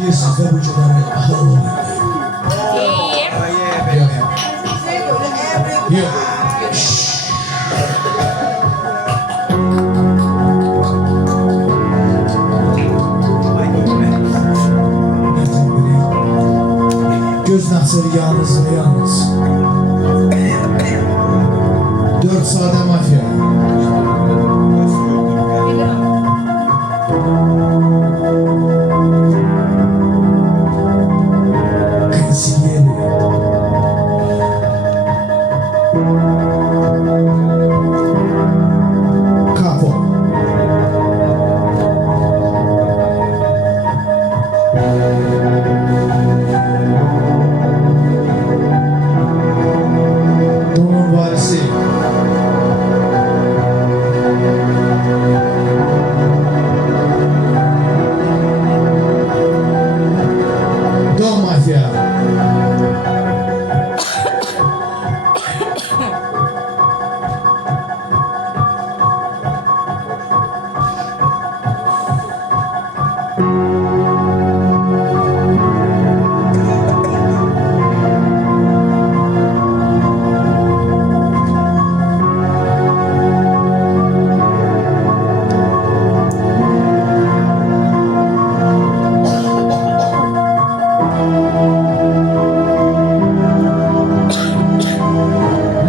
bilirsiniz de bu ülkeleri İyiyim. Yok. Göz nasır yalnız ve yalnız. 4 sade mafya. Consigliere. Capo. Donun varisi. Don Mafya.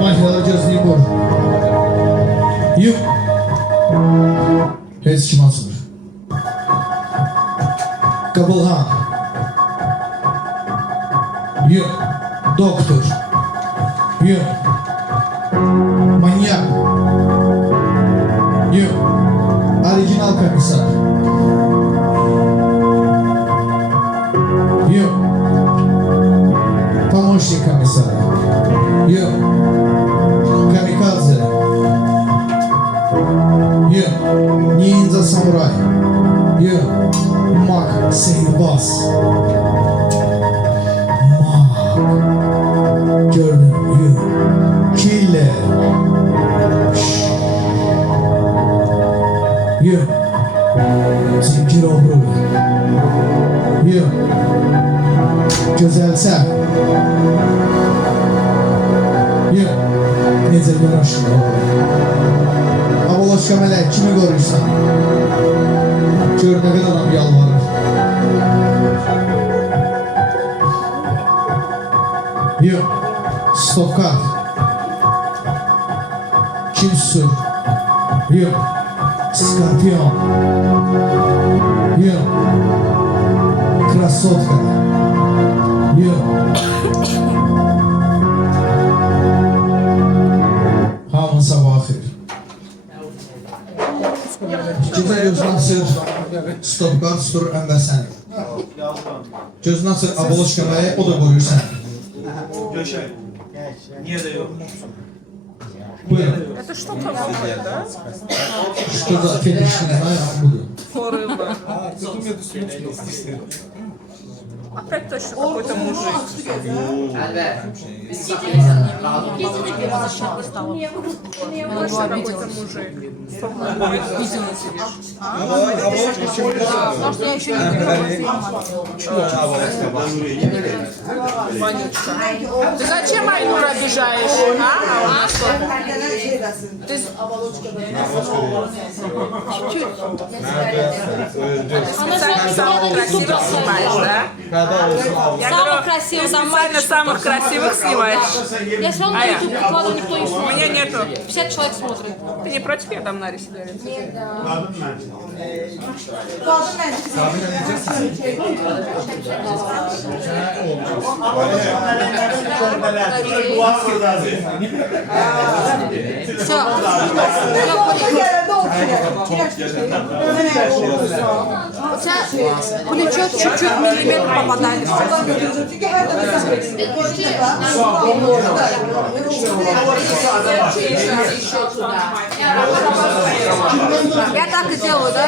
Mafyalar gözlüğü vur. Yuk. Heç kim açılır. Qabılhan. Yuk. Doktor. Yuk. Manyak. Yuk. Orijinal komisar. Yuk. Помощник комиссара. Yok. Kamikaze. Yok. Ninja samuray. Yok. Mag sihirbaz. Mag. Gördün. Yok. Killer. Şşş. Yok. Zincir obru. Yok. Gözelsel. Yok. Necə yanaşın oğlum. Aboloşka mələk kimi qoruyursan? Gör nə qədər adam yalvarır. Yok. Stopkart. Kim susur? Yok. Skorpion. Yok. Krasotka. Yok. Hamın sabah xeyir. İkinci göz nasır, stopkart, stur, əmbəsən. Göz nasır, aboloşka mələk, o da qoruyursan. Göşək. Niye de yok? Buyurun. Это что такое, да? Что за фетишный айран budur? Рыба. Опять точно какой-то мужик. Точно какой-то мужик. Может, я еще не Ванечка. Ты зачем Айнур обижаешь? А? У нас что? Ты... Специально самых красивых снимаешь, да? Я Самых говорю, красивых, ты специально самых красивых снимаешь. Я все равно на YouTube выкладываю, никто не У смотрит. меня нету. 50 человек смотрит. Ты не против, я дам Наре сигарету? Все. У тебя плечо чуть-чуть миллиметр попадает. Я так и делаю, да?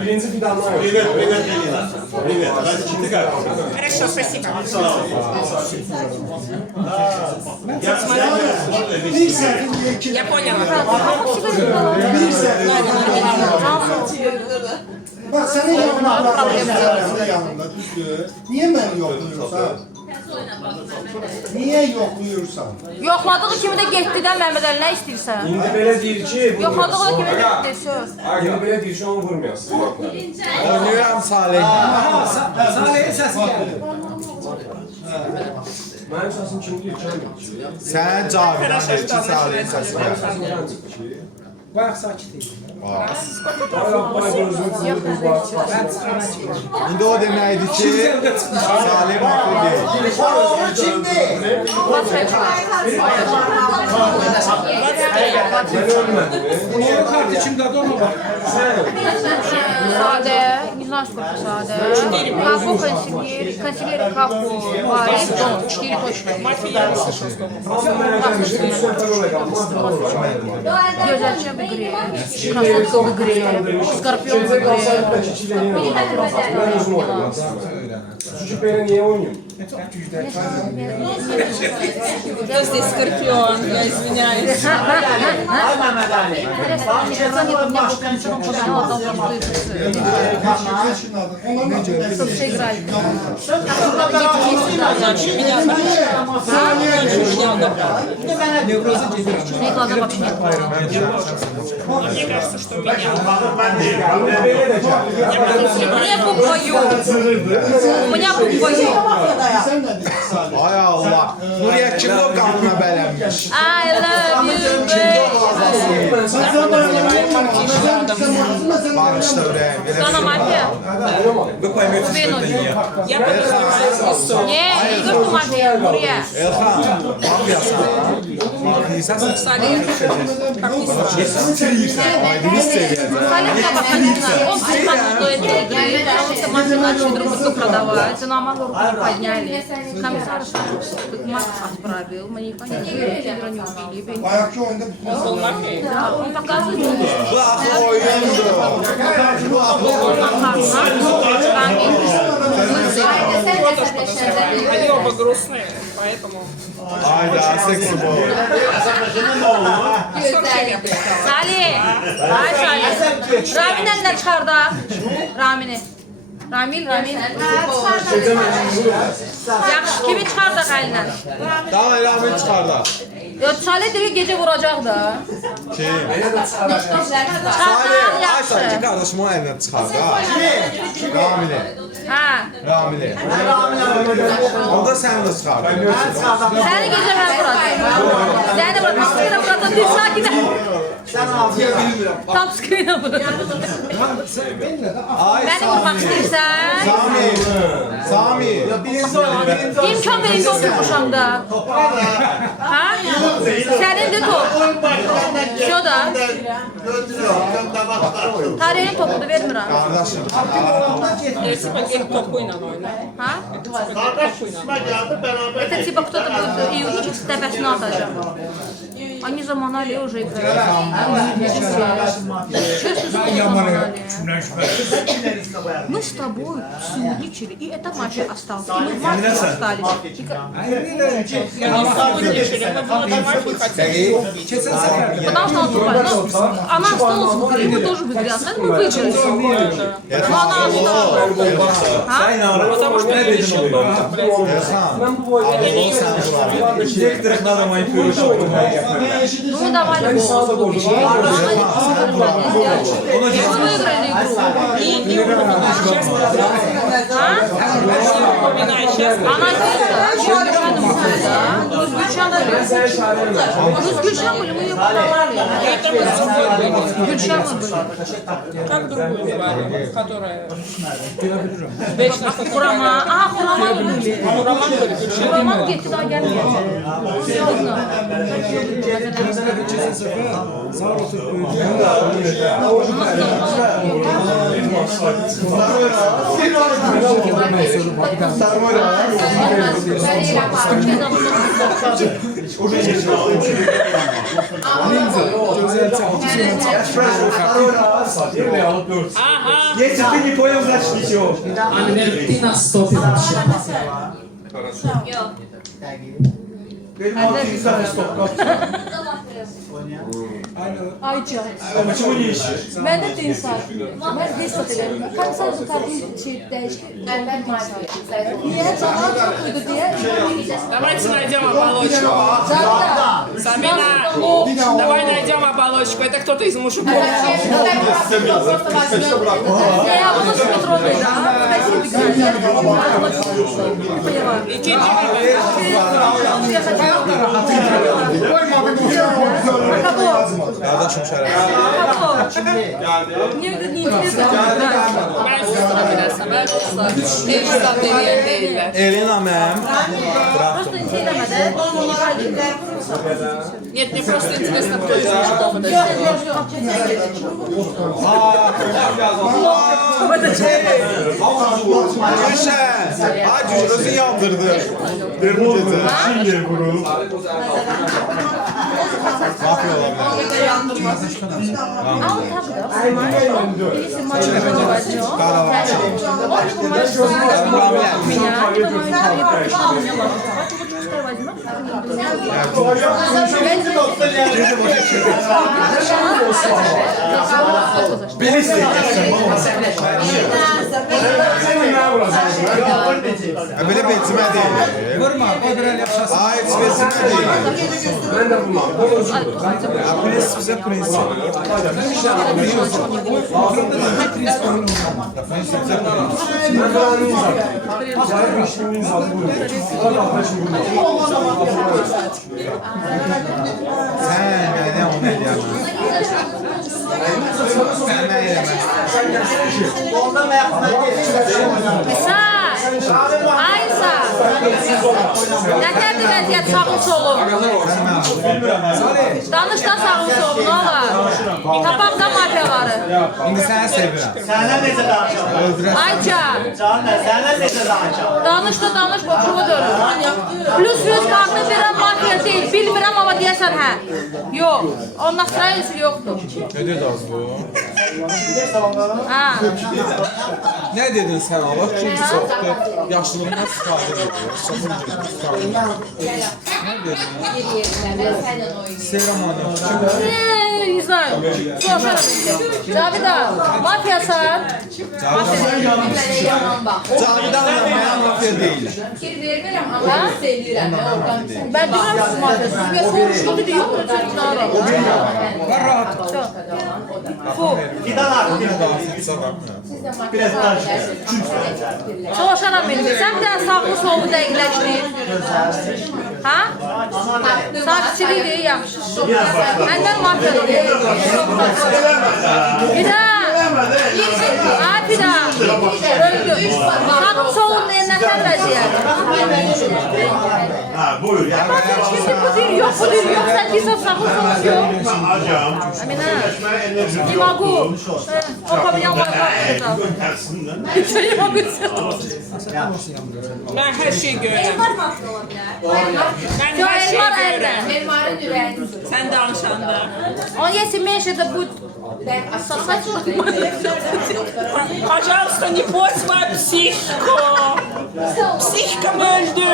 Birinci fidandan yok. Привет, Елена. Привет. Хорошо, спасибо. Я поняла. Bak senin yanında düzdür. Niye beni yokluyorsan? Niye yokluyorsan? Yoxladığı kimi də getdidən Məhəmməd Əli nə istəyirsən? İndi belə deyir ki, Yoxladığı kimi də getdi, söz. İndi belə deyir ki, onu vurmayasın. Oynayıram Salih. Salih'in sesi geldi. Mənim səsim kim deyir ki? Sən Cavidan deyir ki, Salih'in səsi gəlir. Səsim çıxır ki. Bayağı sakit değil. Ben çıkana çıkıyorum. İndi o deməkdir ki, Salih makul deyil. Mən ölmədim. Onun kartı kimde de ona bak. Sadə, не знаю, сколько sadə. 4. Консилери Капу, Варик, 4 точно. Nasıl mənə gəlmişdim, söhbət ola qalmaz. Gözəlçə bir qri, krasotka bir qri, skorpion bir qri. Mən özüm oynamaq istəyirəm. Çünki belə niyə oynayayım? Кто здесь скорпион? Я извиняюсь. Все играли. Значит, меня Мои глаза вообще нет. Мне кажется, что меня. Belə də gəlir. У меня буква Ю. У меня bukva Ю. Sen ne diyorsun Salih? Ay Allah. Nuriye kimdə o qanuna bələnmiş? I love you, baby. Barışda ürəyim. Sana mafya. Вы поймете, что это не я. Я подозреваю историю. Не, Игорь Тумафия, Нурия. Elxan, mafyasan. Mafyasan. Салих, как не слышно. Aydın istəyirsən. Салих Кабаханина, он приехал до этой игры, потому что Мафия начали друг друга продавать, но Амалу руку не подняли. Комиссар Мак отправил, мы не поняли, Кедра не убили. Ayakçı oyunda Он мафией. Да, он показывает, Bu axı oyundur. Bu axı Они оба грустные, поэтому... Ayda, seksi bu. Salih, ay Salih. Ramin elinden çıkar da. Ramin'i. Ramil. Yaxşı, kimi çıxardaq əlindən? Daha İlhamı çıxarda. Salih dedi gece vuracaq da. Kim? Çıxardaq Salih, ay yaxşı. Salih, kardeşim o əlinə çıxarda. Ramili. Hə. Ramili. Onda səni də çıxarda. Səni gecə mən vuracaq. Səni vuracaq. İstəyirəm vuracaq. Bir sakinə. Tam sıkıyla vuracaq. Ay Bəni vurmaq istəyirsən? Sami. İmkan verində oturmuşam da. Ha? Sənin de top. Şo da. Tarihin topudu vermirəm. Kardeşim. Если бы topuyla oynar. Ha? Topuyla. Это tипа кто-то будет июнить с təbəsini atacaq. Они заманали уже играют. Честно заманали. Мы с тобой судничали, и это матч остался. И мы в матче остались. Они сотрудничали, мы бы на мафию хотели. Потому что он тупая. Она осталась в игре, мы тоже в игре остались, мы выиграли. Но она осталась. А? Потому что я решил дома. Elxan. Abdul sən vurarım. Директор надо мои пирожки. Ну, мы давали гол. Мы выиграли игру. Не уровень. Сейчас Она мы с Гульшан были, мы ее подавали. Гульшан мы были. как другую звали, которая вечно Хурама. А, Хурама были. Хурама gitti daha gelmeyecek. Если ты не понял, значит ничего. Ty na stopie patrzcie. Benim altı insan stop. Ayça, А почему не ищешь? mən də insan. Mən Vestat elədim. Kaçsan kadın şey dəyişdi. Niyə cavab çok uydu deyə. Давайте найдем оболочку. Zaten. Самина, давай найдем оболочку. Это кто-то из мужиков. Ya bunu kontroldeydi ha. İkinci Qardaşım şərəf. Ben sustura bilərsən. Ben sustura. Evstat eləyən deyirlər. Elena mənim. Просто интересно, Нет, мне просто интересно, кто из мужиков это сделал. Gülşən. Ay Gülşən özün yandırdı. Bir bu gecə. Şimdi bunu. Mafya Böyle bezime değil. Vurma, o bir el yapşasın. Ay bezime değil. Ben de bulmam. Prens bize prens. Sen ne onu edemezsin. Sen ne edemezsin. Aysa. Nətərdir vəziyyət sağın solun? Danış da sağın solun, ola. Tapaq da mafiyaları. İndi səni sevirəm. Senden neyse danışalım. Ayça. Canım senden neyse danışalım. Danış da danış, boşluğa dönür. Plus 100 kartı verən mafiya deyil. Bilmirəm ama deyəsən hə. Yox. Onun astralisi yoxdur. Ne dedi az bu? Ha. Ne dedin sen Allah? Çünkü soğuktu. Yaşlılığından istifadə ediyor. Soğuk istifadə Ne dedin? Seyrəm hanım. Güzel. Soruşarım indi. Cavida, mafiyasan. Cavidan mən mafya deyil. Fikir vermirəm amma sevirəm. Ben bilmirəm siz mafiyasınız. Ben soruşdu dedi, yox. Var rahat. Bu. Fidan abi. Biraz danışalım. Soruşaram indi. Sən də sağlı solu dəqiqləşdir. Ha? Sakitçilikdir, yaxşı. Məndən mafiyadır. Bir də. Ha, bir də. Öldür. Sağlı solun nətər vəziyyət? Ha buyur ya. Ama şimdi bu deyil, yox, bu deyil, yox. Sən deyirsən sağlı solun yox. Acam. Aminə. Nie mogу. Opowiem o Tersinden. Nie mogę. Ben her şeyi görürüm. Ben Yo, her şeyi elmar görürüm. əldə. Elmarın ürəyini Sen danışanda. On если меньше, это будет сосать. Пожалуйста, не порть мою психику. Psihikam öldü.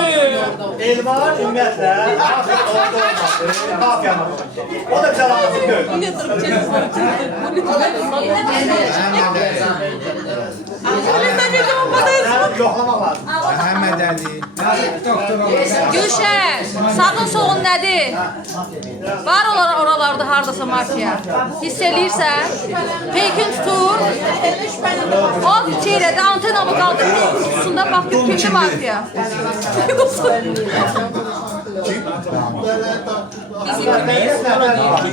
Elvan ümumiyyətlə mafyanın. O da cəlalası gör. Yoxlamaq lazım. Məhəmməd Əli. Gülşen, sağın solun nədir? Var oralarda hardasa mafiya. Hiss eləyirsən, peykin tutur. O çeyrədə antenamı qaldırır, kutusunda baxdır kimdə mafiya.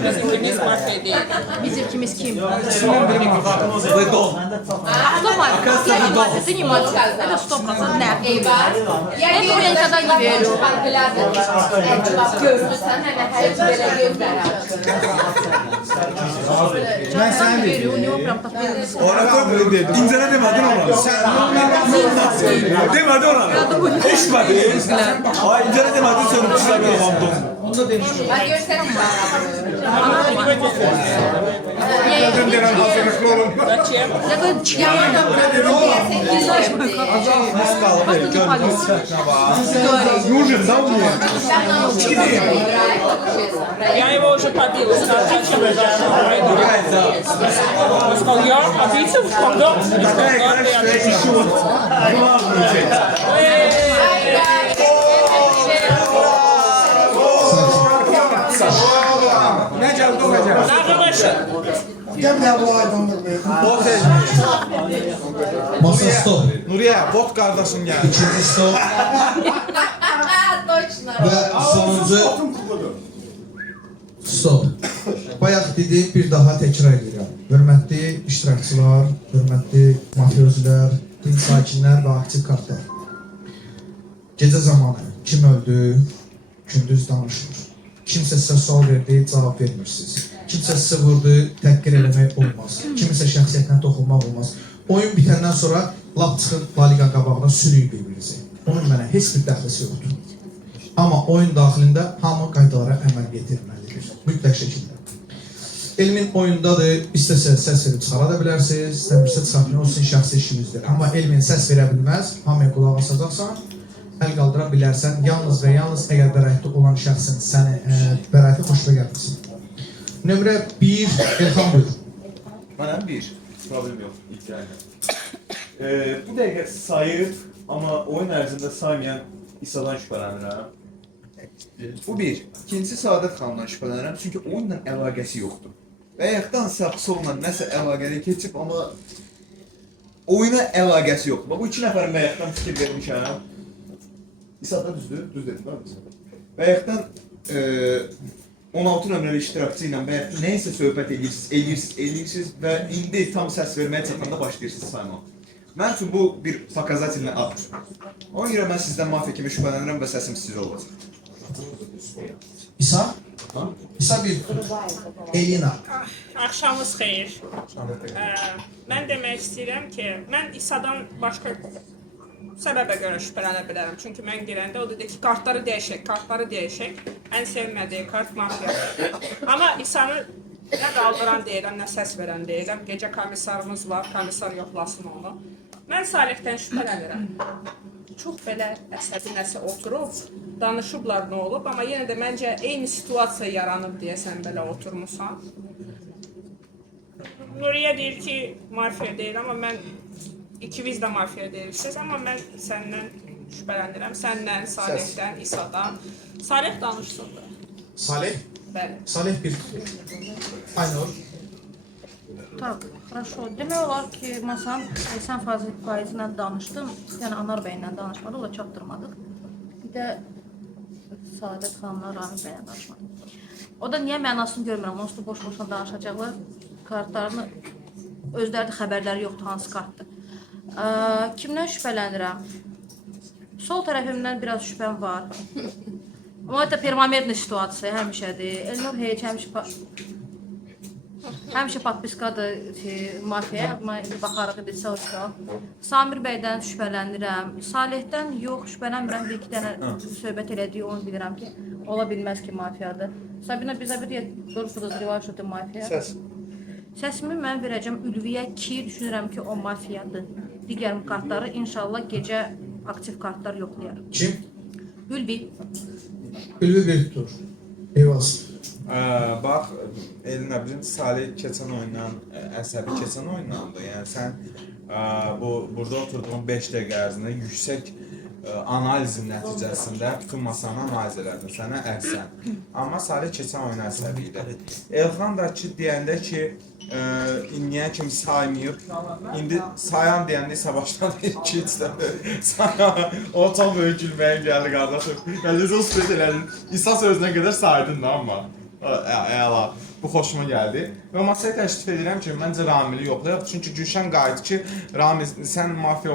Bizimkimiz mafya değil. Bizimkimiz kim? Кто мафия? Я не мафия, ты не мафия. Это 100% нет. Это уже никогда не верю. Görmüsən, hələ hər belə gözlər. Ben sənə Veriyor, у него прям такой лист. İncələ demədin ona. Demədi ona. Düşmədi. Ay incələ demədin sonra düşmədi oğlum. Onda demişdim. Зачем? Я говорю, я Нужен, да, мне? Я его уже побила. Сказал, зачем я зашел в войну? Он сказал, я обидел? Когда? Такая игра, что я ищу вот главную часть. Ne geldi olacak? Arkadaşlar. Gel de bu aydınlık verin. Masa stop. Nuriye, bot kardeşin geldi. İkinci stop. Və sonuncu stop. Bayaq dediyim bir daha təkrar edirəm. Hörmətli iştirakçılar, hörmətli mafiyozilər, din sakinlər və aktiv kartlar. Gecə zamanı kim öldü, gündüz danışmır. Kimsə sizə sual verdi, cavab vermirsiniz. Kimsə sizə vurdu, təhqir eləmək olmaz. Kimisə şəxsiyyətinə toxunmaq olmaz. Oyun bitəndən sonra lap çıxın La Liga qabağına sürüyüb bir-birinizi. Onun mənə heç bir dəxlisi yoxdur. Amma oyun daxilində hamı qaydalara əməl yetirməlidir. Mütləq şəkildə. Elmin oyundadır, istəsə səs verib çıxara da bilərsiniz, istəmirsə çıxartmayın, o sizin şəxsi işinizdir. Amma Elmin səs verə bilməz, hamıya qulaq asacaqsan, əl qaldıra bilərsən, yalnız və yalnız əgər bəraətli olan şəxsin səni bəraəti xoşuna gəlməsin. Nömrə 1, Elxan buyur. Mənəm bir. Problem yox. Bu dəqiqə sayıb, amma oyun ərzində saymayan İsa'dan şübhələnirəm. Bu bir. İkincisi Saadət xanımdan şübhələnirəm, çünki oyunla əlaqəsi yoxdur. Və yaxdan Sapsovla nəsə əlaqəli keçib, amma oyuna əlaqəsi yoxdur. Bu iki nəfərin bəyəkdən fikir vermişəm. İsa'da düzdür, düz dedim, değil mi? Bəyəkdən 16 nömrəli iştirakçı ilə bəyəkdən nəyəsə söhbət edirsiniz və indi tam səs verməyə çatanda başlayırsınız saymaq. Mən üçün bu bir pokazatelli aktır. Ona görə mən sizdən mafiya kimi şübhələnirəm və səsim sizə olacaq. İsa? İsa bir. Elina. Axşamınız xeyir. Mən demək istəyirəm ki, mən İsa'dan başqa səbəbə görə şübhələnə bilərəm. Çünki mən girəndə o dedi ki, kartları dəyişək. Ən sevmədiyi kart mafiyadır. Amma İsa'nı nə qaldıran deyirəm, nə səs verən deyirəm. Gecə komissarımız var, komissar yoxlasın onu. Mən Salihdən şübhələnirəm. Çox belə əsəbi nəsə oturub, danışıblar nə olub, amma yenə də məncə eyni situasiya yaranıb deyəsən belə oturmuşsan. Nuriye deyir ki, mafiya deyil, amma mən ikiniz də mafiya deyirsiniz, amma mən səndən şübhələnirəm. Səndən, Salihdən, İsa'dan. Salih danışsın da. Salih? Bəli. Salih bir. Aynur. Tak, хорошо. Demək olar ki, masanın 80% ilə danışdım. Yəni Anar bəylə danışmadıq, o da çatdırmadıq. Bir də Saadət xanımla Rahim bəylə danışmadıq. O da niyə mənasını görmürəm, onsuz da boş-boşuna danışacaqlar. Kartlarını, özləri də xəbərləri yoxdur, hansı kartdır. Kimdən şübhələnirəm? Sol tərəfimdən biraz şübhəm var. Ama это пермоментная ситуация, həmişədir. Elnur heç həmişə patpiskadır mafiyaya, amma baxarıq edirsə olsa. Samir bəydən şübhələnirəm. Salihdən yox, şübhələnmirəm. Bir-iki dənə söhbət elədiyi onu bilirəm ki, ola bilməz ki, mafiyadır. Sabina bizə bir doğru podozrеваю, что ты mafiya. Səsimi mən verəcəm Ülviyə ki, düşünürəm ki, o mafiyadır. Digər kartları inşallah gecə aktiv kartlar yoxlayarım. Kim? Ülvi. Ülvi bir tutur. Eyvaz. Bax, Elina bizim Salih keçən oyundan, əsəbi keçən oyundandır. Yəni sən burada oturduğun 5 dəqiqə ərzində yüksək analizin nəticəsində bütün masanı analiz elədin, sənə əksən. Amma Salih keçən oyun əsəbi idi. Elxan da ki, deyəndə ki, indiyə kimi saymayıb, indi sayan deyəndə isə başdan deyir ki, o çox böyük gülməyə gəldi qardaşım. Gəldi, o sürət elədin. İsa sözünə qədər saydın da amma. Əla, bu xoşuma gəldi. Və masaya təşrif edirəm ki, məncə Ramili yoxlayaq. Çünki Gülşən qayıtdı ki, Ramil, sən mafiya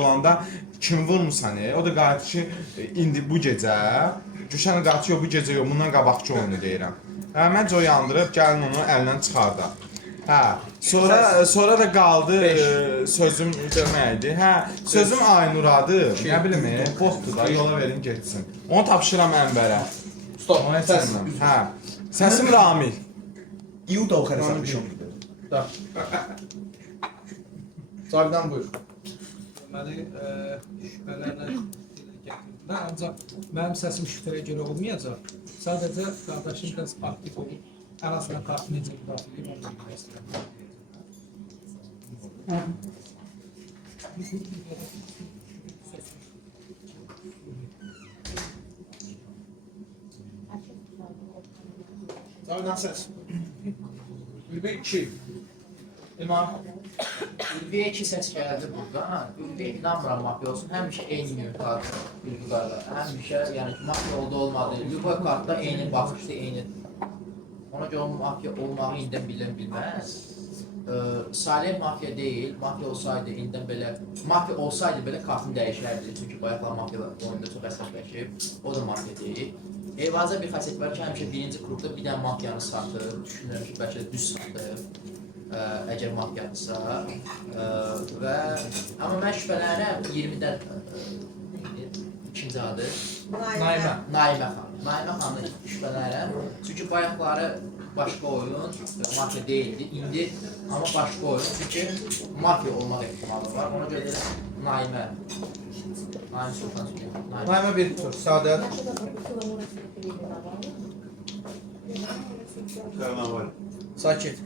olanda kim vurmusan? O da qayıtdı ki, indi bu gecə, Gülşən qayıtdı ki, bu gecə yox, bundan qabaqçı oyunu deyirəm. Hə, məncə o yandırıb, gəlin onu əlindən çıxardaq. Hə, sonra da qaldı sözüm deməkdir. Hə, sözüm Aynuradır. Nə bilim, botdur da, yola verin getsin. Onu tapşıram Ənvərə. Stop. Səs. Hə. Səsim Ramil. İuda o xərə satmışam. Da. Cavidan buyur. Deməli, şübhələrlə gətirdilər, ancaq mənim səsim şübhəyə görə olmayacaq. Sadəcə qardaşım biraz aktiv olub, ən azından kartı necə müdafiə edib, onu bilmək istəyirəm. Cavidan səs. Ülvi 2. İlman. Ülviyə 2 səs gəldi burada. Ülviyə inanmıram mafya olsun. Həmişə eyni yöntardı Ülvi qarda. Həmişə, yəni ki, mafya oldu olmadı. Ülvi kartda eyni baxışdı, eyni. Ona görə onun mafya olmağı indən bilməz. Salih mafya deyil. Mafya olsaydı indən belə, mafya olsaydı belə kartını dəyişərdi. Çünki bayaqlar mafya oyunda çox əsasləşib. O da mafya deyil. Eyvazda bir xəsət var ki, həmişə birinci qrupda bir dənə mafyanı satır. Düşünürəm ki, bəlkə də düz satır. Əgər mafyadırsa və amma mən şübhələnirəm 20-dən ikinci adı Naimə xanım. Naimə xanımdan şübhələnirəm. Çünki bayaqları başqa oyun, mafya deyildi. İndi amma başqa oyun. Çünki mafya olmaq ehtimalı var. Ona görə də Naimə Sultan Süleyman. Naimə bir tur. Səadət. Sakit.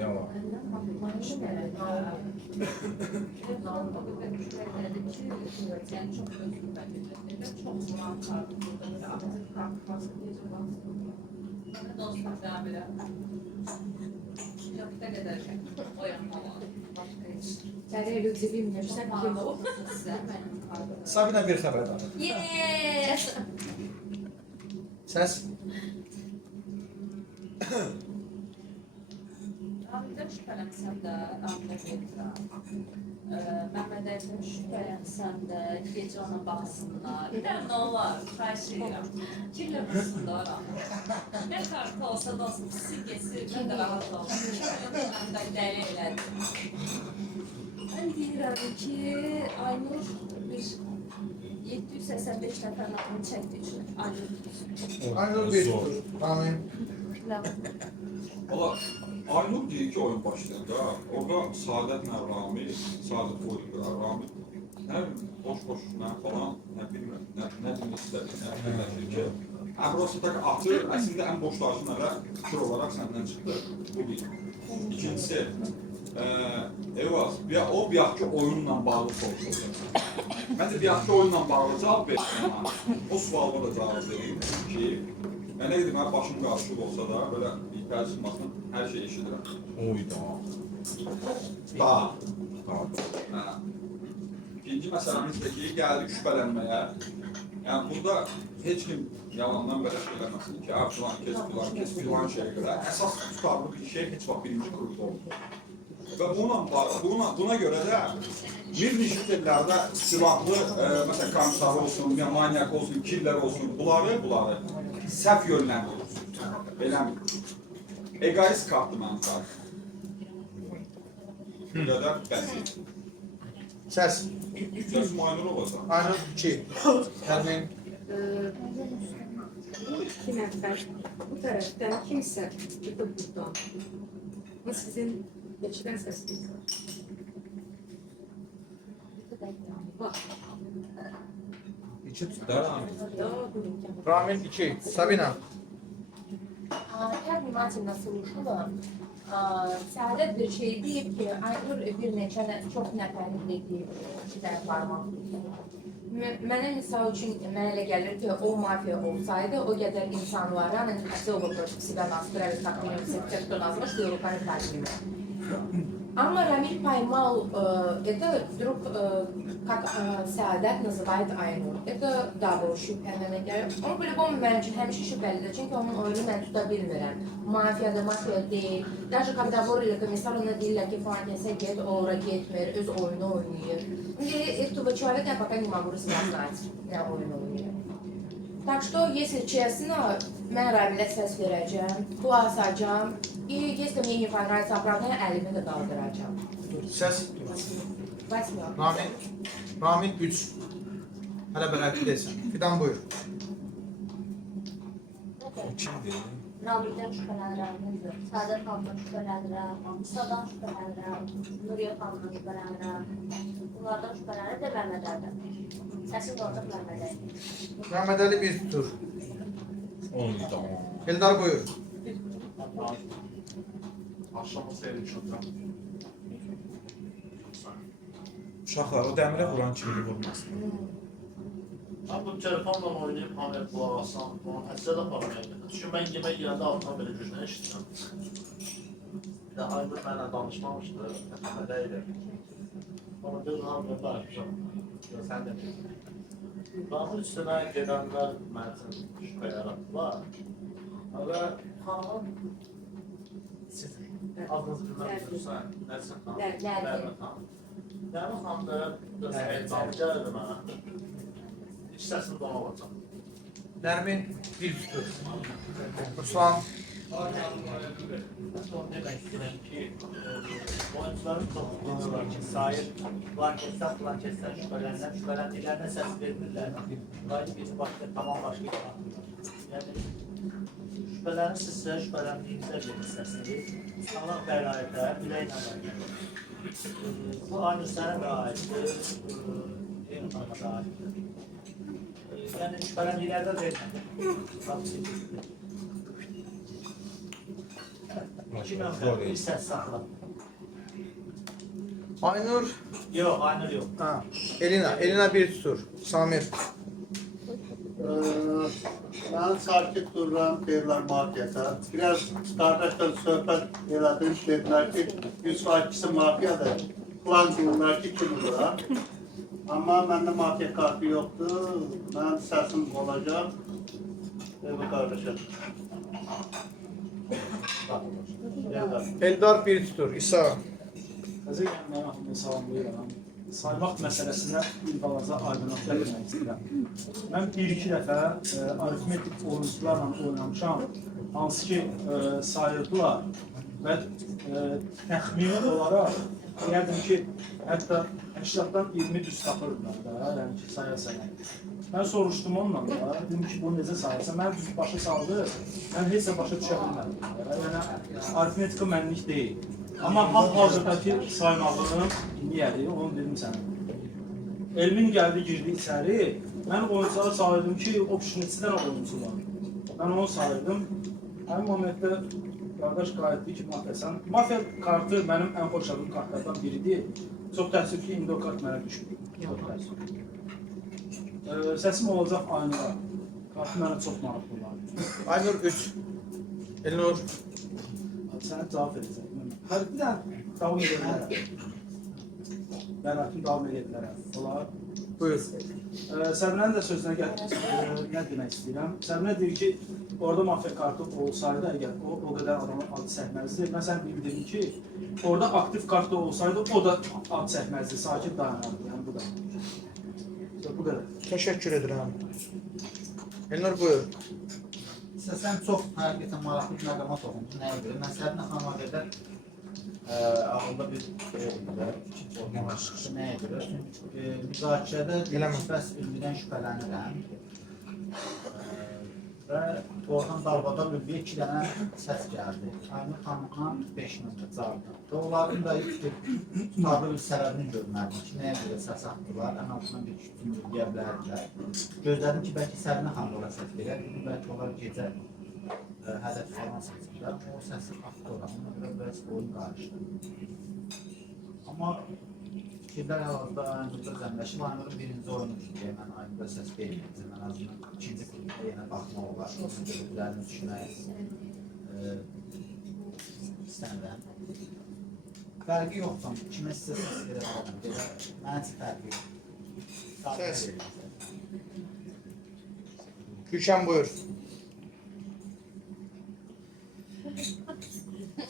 Yalan. Sabina bir xəbərdarı. Yes! Səs. Ramildən şübhələnsəm də, Ramildən verirəm. Məmmədəydən şübhələnsəm də, gecə ona baxsınlar. Bir də nə olar, xahiş edirəm. Kirləməsinlər Ramil. Nə kartı olsa da olsun, pisi geçsin, mən də rahat olsun. Mən də dəli elədim. Mən deyirəm ki, Aynur bir 785 nəfər adını çəkdi üçün Aynur. Aynur bir tur. Amin. Valla Aynur deyir ki oyun başlayanda orada Saadətlə Ramil, Saadət oyunlar Ramil nə boş-boş nə falan nə bilməm, nə demək istədir, nə bilməkdir ki Əbrası tak atır, əslində ən boşlaşınlara fikir olaraq səndən çıxdı. Bu bir. İkincisi, Eyvaz, o biyaqki oyunla bağlı soruşuldu. Məncə biyaqki oyunla bağlı cavab versin. O sualıma da cavab vereyim ki, mən nə dedim, başım qarışıq olsa da, belə İlkəli çıxmasın, hər şey eşidirəm. Oyda. İkinci məsələmiz də ki, gəldik şübhələnməyə. Yəni, burada heç kim yalandan belə söyləməsin ki, filan şeyə görə əsas tutarlı bir şey heç vaxt birinci qrupda olmur. Və buna görə də bir nişitlərdə silahlı, məsələn, komissarı olsun, manyak olsun, killer olsun, bunları səhv yönləndirir. Beləmi? Egoist kartı mənim kartım. Bu qədər bəsit. Səs. Səs Aynur olacaq. Aynur 2. Tərmin. İki nəfər bu tərəfdən kimsə gedib buradan. Bu sizin geçilen sesiniz. Bak. 2 tutar. Ramil 2. Sabina. Hər vнимательно слушала. Səadət bir şey deyib ki, Aynur bir neçə çox nəfərin dediyi işlər barmaq. Mənə misal üçün mənə elə gəlir ki, o mafiya olsaydı, o qədər insanlara особо против себя настраивать, как минимум те, кто назвал руками Владимира. Amma Ramil поймал это вдруг, как Səadət называет Aynur. Это double şübhə mənə gəlir. Onu по-любому mənim üçün həmişə şübhəlidir, çünki onun oyunu mən tuta bilmirəm. Mafiya deyil. Даже когда вор или комиссар ona deyirlər ki, falan kəsə get, ora getmir, öz oyunu oynayır. Этого человека я пока не могу распознать, nə oyunu oynayır. Так что, если честно, mən Rabilə səs verəcəm, qulaq asacağım. И если мне не понравится оправдание, əlimi də qaldıracağım. Səs. 8. Ramin 3. Hələ bələdli deyilsən. Fidan buyur. Kimdir? Rabildən şübhələnirəm, Sədət xanımdan şübhələnirəm, İsa'dan şübhələnirəm, Nuriyə xanımdan şübhələnirəm, bunlardan şübhələnirəm də Məhmədəldən. Səsim qalacaq Məhmədəl. Məhmədəli 1 tutur. 10 tamam. Eldar buyur. Aşağı seyir çoxdan. Uşaqlar o dəmirə vuran kimi vurmasın. Bu telefonla oynayıb hamıya qulaq alsam, həssə də aparmayaydı. Çünki mən yemək yiyəndə altına belə güclə eşitdim. Bir də Aybır mənlə danışmamışdı, Məhmədə idi. Amma bir hamıya danışmışam. Sən də bilirsin. Damın üstünə gedənlər mən üçün şübhə yaratdılar. Və xanım, siz adınızı bilmək istəyirsən, Nərsin xanım? Nərmin xanım. Nərmin xanım da heyecanlı gəldi mənə. Hiç səsini dona olacaq. Nərmin 1 tutur. Ruslan. Son demək istəyirəm ki, oyuncuların çox bilirlər ki, Sair Blanketdən şübhələndiklərinə səs vermirlər. Qayı bir başqa, tamam başqa bir yəni, şübhələnirsinizsə, şübhələndiyinizə verir səsini. Sağlam bəraətə, biləklə var. Bu aynı sənə də aiddir, Eyni xanıma da aiddir. Yəni, şübhələndiklərdə vermədir. İki nəfər bir səs saxla. Aynur. Yox, Aynur yox. Elina 1 tutur. Samir. Mən sakit dururam, deyirlər mafiyata. Biraz qardaşlar söhbət elədim, dedilər ki, 100% mafiyadır. Plan qururlar ki, kimdir? Amma məndə mafiya kartı yoxdur, mənim səsim olacaq. Bu qardaşım. Eldar 1 tutur. İsa. Təzə gəlməyən hamını salamlayıram. Saymaq məsələsinə bir balaca aydınlıq vermək istəyirəm. Mən 1-2 dəfə aritmetik oyuncularla oynamışam, hansı ki sayırdılar və təxmini olaraq deyərdim ki, hətta 80-dan 20 düz tapırdılar da, yəni ki, sayarsan. Mən soruşdum onunla da, dedim ki, bunu necə sayarsan, mən düz başa saldı, mən heç də başa düşə bilmədim. Yəni, aritmetika mənlik deyil. Amma hal-hazırdakı saymağım niyyədir, onu dedim sənə. Elmin gəldi, girdi içəri, mən oyunculara sayırdım ki, o kişinin 2 dənə oyuncu var. Mən onu sayırdım. Həmin momentdə qardaş qayıtdı ki, mafiyasan. Mafiya kartı mənim ən xoşladığım kartlardan biridir. Çox təəssüf ki, indi o kart mənə düşmür. Səsim olacaq Aynur'a. Kartı mənə çox maraqlı var. Aynur 3. Elnur. Sənə cavab verəcək. Bir dənə davam edə bilərəm. Bəratın davam edə bilərəm. Olar. Buyur. Səbinənin də sözünə nə demək istəyirəm? Səbinə deyir ki, orada mafiya kartı olsaydı, əgər o qədər adamın adı çəkməzdi. Mən sən bildirim ki, orada aktiv kartı olsaydı, o da adı çəkməzdi, sakit dayanardı. Yəni bu da. Bu qədər. Təşəkkür edirəm. Elnur buyur. Sən çox həqiqətən maraqlı bir məqama toxundun, nəyə görə? Mən Səbinə xanıma qədər ağılda bir orqan çıxışı nəyə görə? Çünki müzakirədə bəs ülvidən şübhələnirəm və oradan dalbadal ülviyə 2 dənə səs gəldi. Aynur xanımdan 5 nömrə cavabda. Onların da tutarlı bir səbəbini görməliyim ki, nəyə görə səs atdılar, ən altından bir bütün ülviyə bilərdilər. Gözlədim ki, bəlkə Səbinə xanım ola səs verər, bəlkə onlar gecə hədəf falan seçirlər, o səsi atdı oranı, biraz oyun qarışdı. Amma fikirlər hal-hazırda Aynur'da zəmləşib, Aynur'un birinci oyunudur deyə mən Aynur'da səs verməyəcəm, ən azından ikinci klubda yenə baxmaq olar, o sizə üzərini düşmək istəmirəm. Fərqi yoxdur, kimə sizə səs verə bilərəm, belə mənə heç fərqi yox. Səs. Gülşən buyur.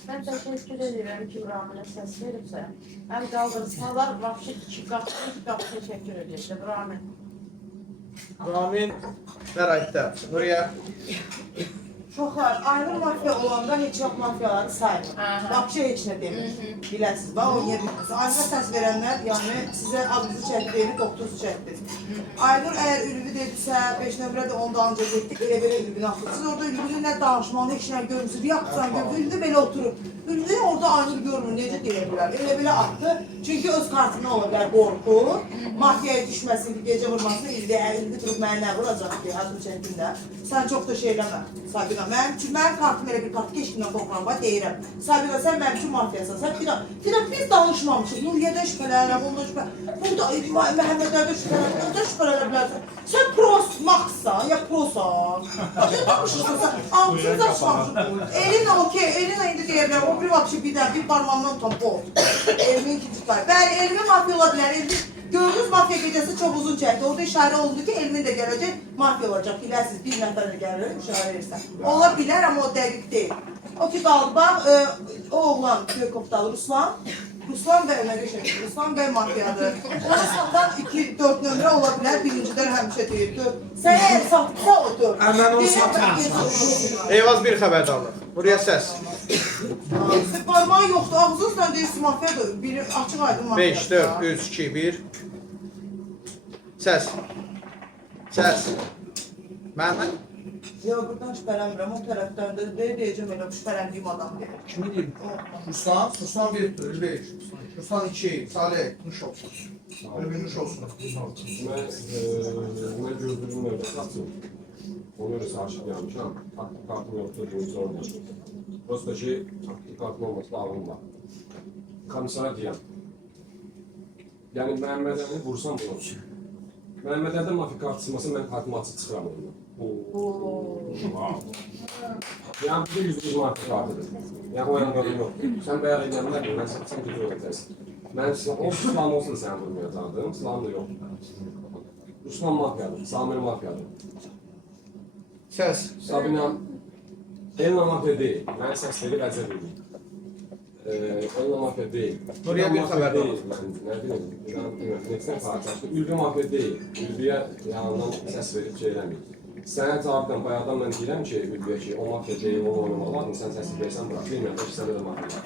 Mən təşəkkür edirəm ki, Raminə səs veribsə. Həm qaldırsalar, vapşı 2 qapı təşəkkür edirəm, Ramin. Ramin Bəraitdə. Nuriyə. Çoxlar, Aynur mafiya olanda heç vaxt mafiyaları saymır. Vapşe heç nə demir. Biləsiniz, bax oynaya bilməz. Aynur'a səs verənlər, yəni sizə adınızı çəkdi, deyini doktorusu çəkdi. Aynur əgər ülvi dedisə, 5 nömrə də onda ancaq getdik, elə belə ülvini atdı. Siz orada ülvini nə danışmanı, heç nə görmürsünüz, yapsan görmürsünüz, ülvi belə oturub. Ülvi orada Aynur görmür, necə deyə bilər, elə belə atdı. Çünki öz kartını ola bilər, qorxu, mafiyaya düşməsin, gecə vurmasın, ülvi durub mənə nə vuracaq ki, adım çəkində. Sən çox da şey eləmə, Sabina. Mənim kartım elə bir kart ki, heç kimdən qorxuram, deyirəm. Sabina, sən mənim üçün mafiyasan. Sən biz danışmamışıq, Nuriyyədən şübhələnirəm, ondan şübhələnirəm. Burada Məhəmmədlərdə şübhələnə bilərsən. Sən prosmaqsan, ya prosan. Ya danışırsan, sən altını açmamışsın. Elina okey, Elina indi deyə bilərəm, o bir vapşı bir barmamdan tutam, bol. Elmin ikinci qayı. Bəli, Elmin mafiya ola bilər, Elmin. Gördünüz mafiya gecəsi çox uzun çəkdi. Orada işarə olundu ki, Elmin də gələcək, mafiya olacaq. Biləsiniz, bir nəfər də gəlir, işarə verirsən. Ola bilər, amma o dəqiq deyil. O ki, qaldı, bax, o oğlan Köykoftalı Ruslan. Ruslan bəy önə geçək, Ruslan bəy mafiyadır. Ruslandan 2-4 nömrə ola bilər, birincidən həmişə deyir. Sən əgər satırsa o 4. Mən onu satmam. Eyvaz bir xəbərdarlıq. Buraya səs. Barmağı yoxdur, ağzınızla deyirsiniz mafiyadır. Biri açıq aydın mafiyadır. 5, 4, 3, 2, 1. Səs. Səs. Mən? Yox, buradan şübhələnmirəm, o tərəfdən də deyəcəm elə şübhələndiyim adam deyir. Kimi deyim? Ruslan 1, Ruslan 2, Salih, nuş olsun. Böyle bir nuş olsun. Mən gördüyüm növbə satım. Ona görə sahib gəlmişəm. Taktik kartım yoxdur, bunu sormayacaq. Prosta ki, taktik kartım olması lazım var. Komissara deyəm. Yəni, Məhəmmədəni vursam bunu. Məhəmmədəndə mafya kartı çıxmasın, mən kartımı açıq çıxıram onunla. Yəni, bu %100 mafya kartıdır. Yəni, o yanlarım yoxdur. Sən bayaq edəmlər mi? Mən sən gücü öyrətərsin. Mən silahım olsun da səni vurmayacaqdım, silahım da yoxdur. Ruslan mafyadır, Samir mafyadır. Səs. Sabina, Elina mafya deyil. Mən səs verib əcəb edim. Elina mafya deyil. Nuriyə bir xəbər deyil. Mən nə bilim, neçən parçası. Ülvi mafya deyil. Ülviyə yanından səs verib şey eləməyim. Sənə cavabdan, bayaqdan mən deyirəm ki, Ülviyə ki, o mafya deyil, onu oynamalardır. Sən səsi versən, bırak. Bilmirəm, ki, sənə də mafya var.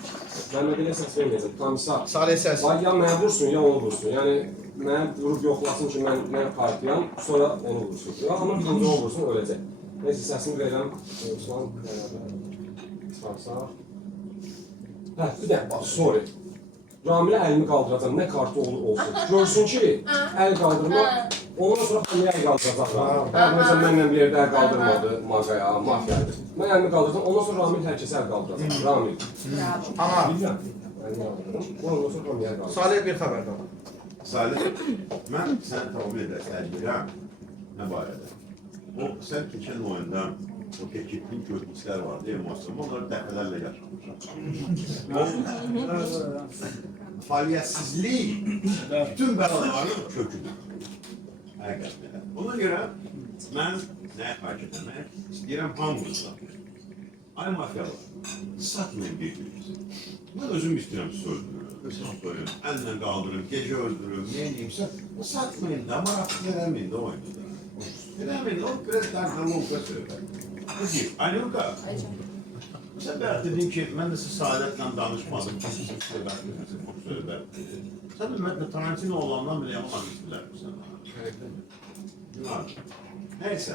Mən də belə səs verməyəcəm. Komissar. Salih səs. Ya mənə vursun, ya onu vursun. Yəni, mənə vurub yoxlasın ki, mən partiyam, sonra onu vursun. Ya, amma birinci onu vursun, öləcək. Neyse, səsini verirəm. Ruslan, çıxarsa. Hə, bir dəqiq, sorry. Ramilə əlimi qaldıracam, nə kartı olsun. Görsün ki, əl qaldırma, ondan sonra xəmiyə əl qaldıracaqlar. Məsələn, mənlə bir yerdə əl qaldırmadı, mağaya, mafyaydı. Mən əlimi qaldıracam, ondan sonra Ramil hər kəsə əl qaldıracaq. Ramil. Ama. Bilirəm. Əlimi qaldıracam, ondan sonra xəmiyə əl qaldıracaq. Salih bir xəbərdarlıq. Salih, mən səni tamamilə dəstəkləyirəm. Nə barədə? O, sən keçən oyunda o keçidli köklüklər vardı, emosiyum, onları dəfələrlə yaşamışam. Fəaliyyətsizlik bütün bəlaların köküdür. Həqiqətlə. Buna görə mən nəyə xahiş etmək istəyirəm hamınızla. Ay mafiyalar, satmayın bir-birinizi. Mən özüm istəyirəm sizi öldürürüm, əllə qaldırın, gecə öldürürüm, neyiniyimsə, satmayın da, maraqsız eləməyin də oyunda. Eləməyin, o biraz dərdə-lovqa söhbət. Aynurka, sən bəyət dedin ki, mən də siz Saadətlə danışmadım, siz söhbət. Sən ümumiyyətlə Tarantino olandan belə yaman istəyirlər. Neysə,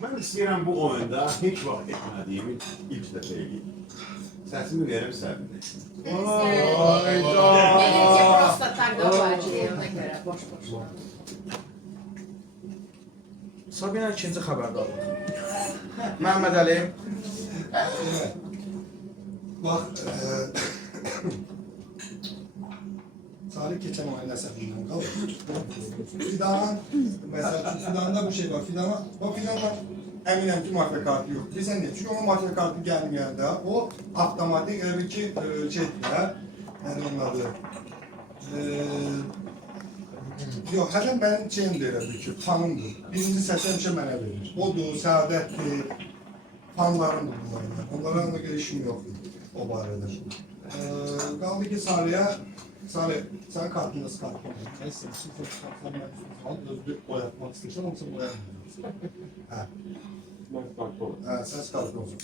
mən istəyirəm bu oyunda heç vaxt etmədiyimi ilk dəfə eləyim. Səsimi verim səbini. Birinci prosta taqda var ki, ona görə boş-boş. Sabina ikinci xəbərdarlıq. Məhəmməd Əli. Bax, Salih keçən oyun əsəbindən qalır. Fidanın, məsələn, Fidanda bu şey var. Fidana əminəm ki, mafiya kartı yox. Bizən deyil, çünki onun mafiya kartı gəlməyəndə o avtomatik elə bir ki, şeydirlər, nədir onun adı? Yox, hələn mənim şeyim də elə bir ki, fanımdır. Birinci səsi həmişə mənə verir. Odur, Səadətdir, fanlarımdır bunlarla. Onlara ona görə işim yoxdur o barədə. Qaldı ki, Salihə Salih, sen kartında kart. Sen seçsin, kartlarını al, özlü boyatmak istiyorsan onu sen boyatmıyorsun. Ha, ses kartı olsun.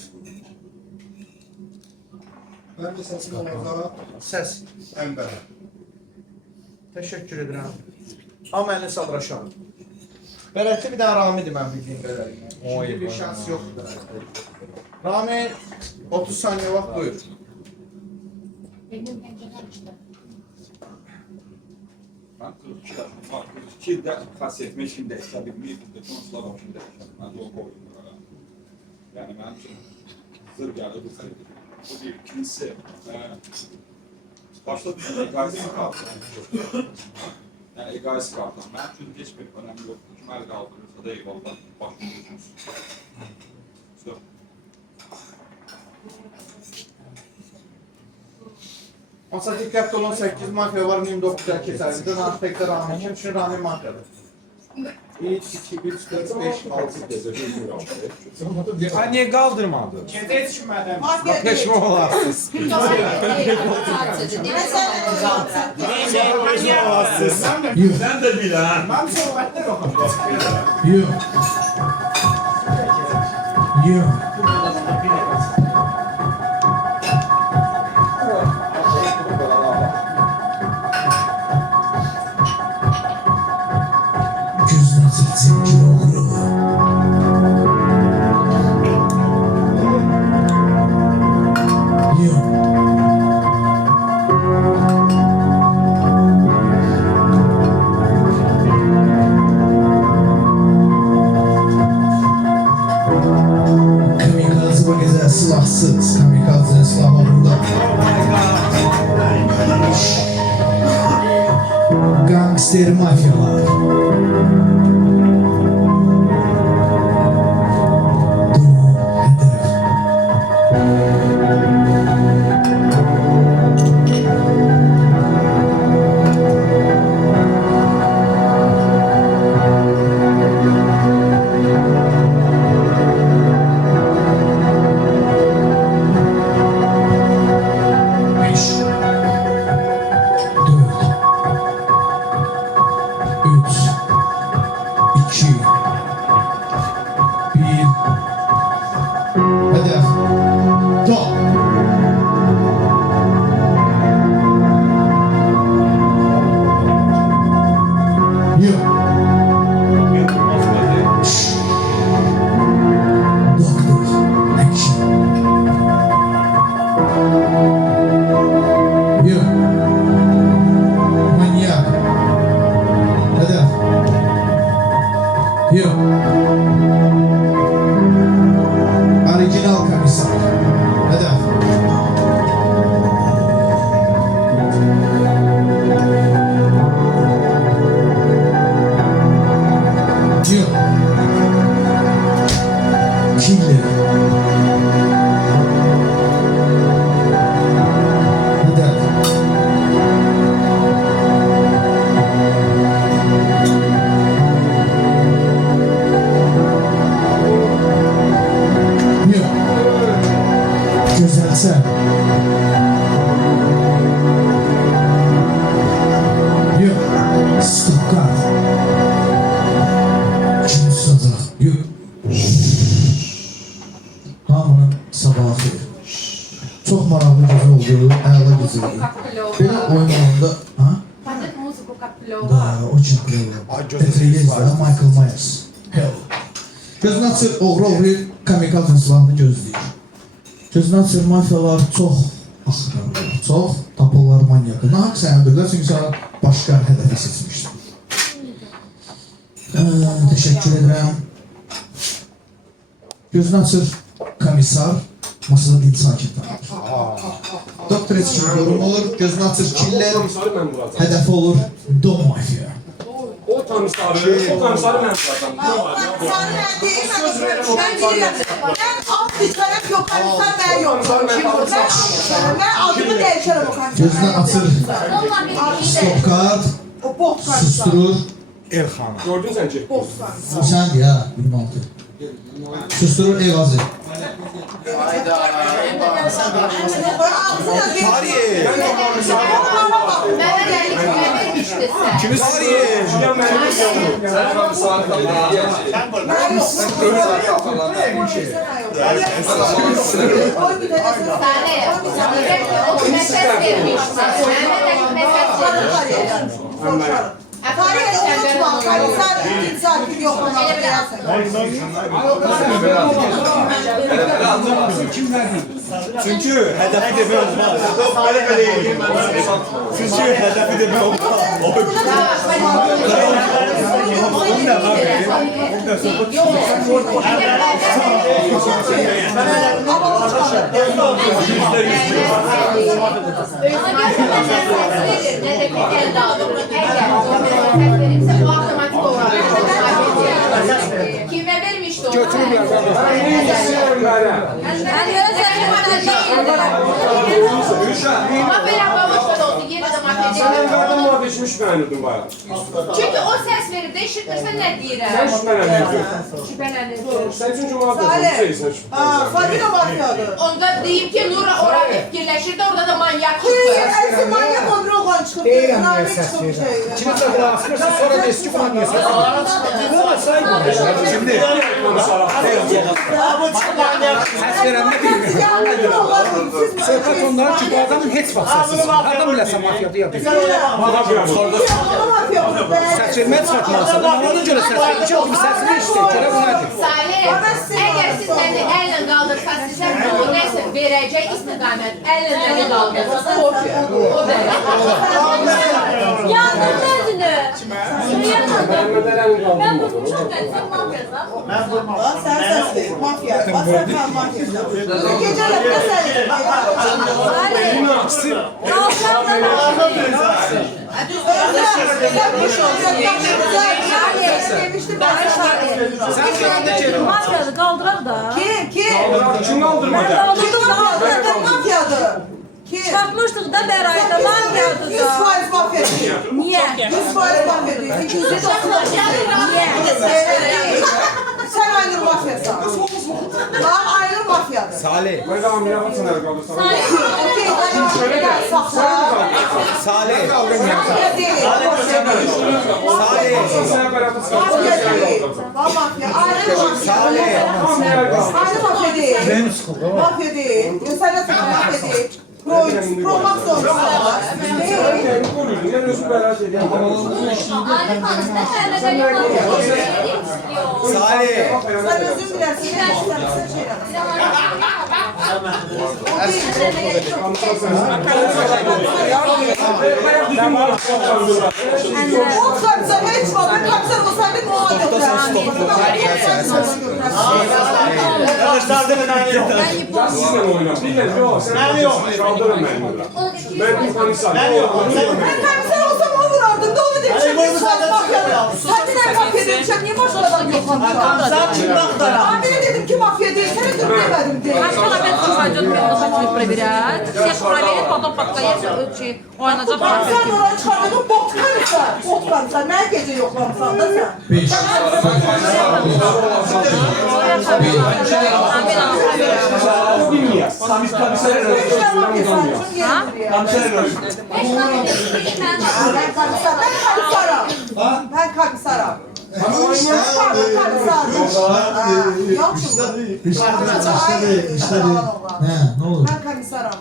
Ben de sesin onlara Səs. Ənbərə. Təşəkkür edirəm. Amma əlini saldır aşağı. Bələtdə bir dənə Ramidir mən bildiyim qədər. Bir şans yoxdur. Rami 30 saniyə vaxt buyur. Benim pencerem işte. Ben 42 yaşım var. 42 ildə xasiyyətimi şimdi dəyişə bilməyib. Sonuçlar o şimdi dəyişəm. Mən de o qoydum. Yani mənim üçün zır gəlir bu sayı. Bu bir. İkincisi, başta bir egoist kartı. Yani egoist kartı. Mənim üçün heç bir önəmi yoxdur. Kim əl qaldırırsa da eyvallah başlayacağız. Stop. Masa diqqətli olun, 8 mafiya var, 1009-dan keçəridir. Narkotikdə Rami kim üçün Rami mafiyadır. 3, 2, 3, 4, 5, 6. Ha niye kaldırmadı? Gedə düşmədim. Peşman olasınız. Sen de bil ha. Mən söhbətlər oxum. Yox. Yox. Gözünü açıq zengin oğru. Yox. Kamikaze bagajı silahsız. Kamikaze'nin silahlarında. Gangster mafyalar. Original komisar. Hedef. Yok. Killer. Hedef. Güzelse. Yok. Stuttgart. Kim susacaq? Yok. Hamının sabahı xeyir. Çox maraqlı gecə oldu, əla gecə oldu. Belə oyun olanda... Падает музыку как клёво. Да, очень клево. Это есть, да, Майкл Майерс. Gözünü açır, oğru kamikaze silahını gözləyir. Gözünü açır, mafiyalar çox axıranlar, çox tapırlar manyakı. Nahaq sənədirlər, çünki sana başqa hədəfi seçmişdim. Teşekkür edirəm. Gözünü açır, komisar, masada dil sakin tanır. Doktor için yorum olur, gözünü açır, killer, hədəfi olur, Dom Mafia. O komisarı mən vuracam. Komisarı mən deyim, mən bilirəm. Mən alt bir tərəf yok, komisar mən yox. Mən adımı dəyişərəm o komisar. Gözünü açır, stopkart, O bot komisar. susturur. Elxan. Gördün sən ki? Bot komisar. Bu səndir ya, 26. Susturur Eyvazı. Hayda. Tarihi. Mənə gəlir kimə vermişdi sən? Kimi tarihi? Məsəl vermiş. Mənə də məsəl Tarihi unutma, komisar sakin yoxlamaq deyəsən. Çünkü hedefi de olmaz. Çünkü hedefi de olmaz. Kimə vermişdi onu? Mafya yapmamışdı da oldu, yine de mafya Sen değil. verdim muhabbet hiç şüphelenirdim bayağı. Çünkü o ses verir, değiştirtirsen ne diyeyim? Sen şüphelenirdin. Şüphelenirdin. Sen çünkü muhabbet Salih. şeysin. Fadil mafyadır. Onda deyim ki Nura oraya fikirleşirdi, orada da manyak Hayır, çıktı. əlsi manyak ömrü oğlan çıxıb. Deyirəm Nail niyə səs çıxıb verir. şey. Kimsə qulaq asırsa sonra desin ki, buna niyə səs verir. Şimdi Səs verəndə deyir. Söhbət ondan ki, bu adamın heç vaxt səsi çıxmır. Adam biləsən mafiyadı ya deyir. Səs vermək çıxartmazsa, ona görə səs verir. Çünki səsini işləyir, görə bu nədir? Salih, eğer siz beni elle kaldırsanız size bu neyse verecek istiqamət elle beni kaldırsanız korkuyor. O da. Yandım özünü. Ben bunu çok Sən səs ver, mafya. Bax, sən mafyadan. Gecə yatda sənin. Mafyadı qaldırar da. Kim? Kim kaldırmadı? Kaldırdım mafyadır. Kim? Çıxartmışdıq da Bərayda mafyadı 100% da. mafya. Niyə? 100% mafya. 290. Niye? Sen Aynur mafyasan. Lan Aynur mafyadır. Salih. Ben de amire yapasın her kaldırsam. Okey, ben sakla. Salih. Mafya değil. Salih. Mafya değil. Mafya. Aynur mafya. Salih. Aynur mafya değil. Mafya değil. Sen nasıl mafya değil? Promak zorunda. Değil. Salih. Sen özür dilersin. O kapsa hiç var. Ben kapsa olsaydım o adamı. Arkadaşlar da Sizle oynayalım. Ben yok. Kaldırın beni burada. Ben komiser. Ben komiser olsam onu vurardım da onu demişim. Bir saat mafya. Hadi mafya demişim. Niye başka adam yoklamışlar? Sen çıplak da. Abine dedim ki mafya değil. Seni dur demedim diye. Başka опять пойдет меня начнет проверять. Всех проверит, потом под конец oynayacaq. Sen oradan çıkardığın bot komiser. Bot komiser. Ne gece yoklamışsan da sen. 5. Ben komiserim. Ne olur? Ben komiserim.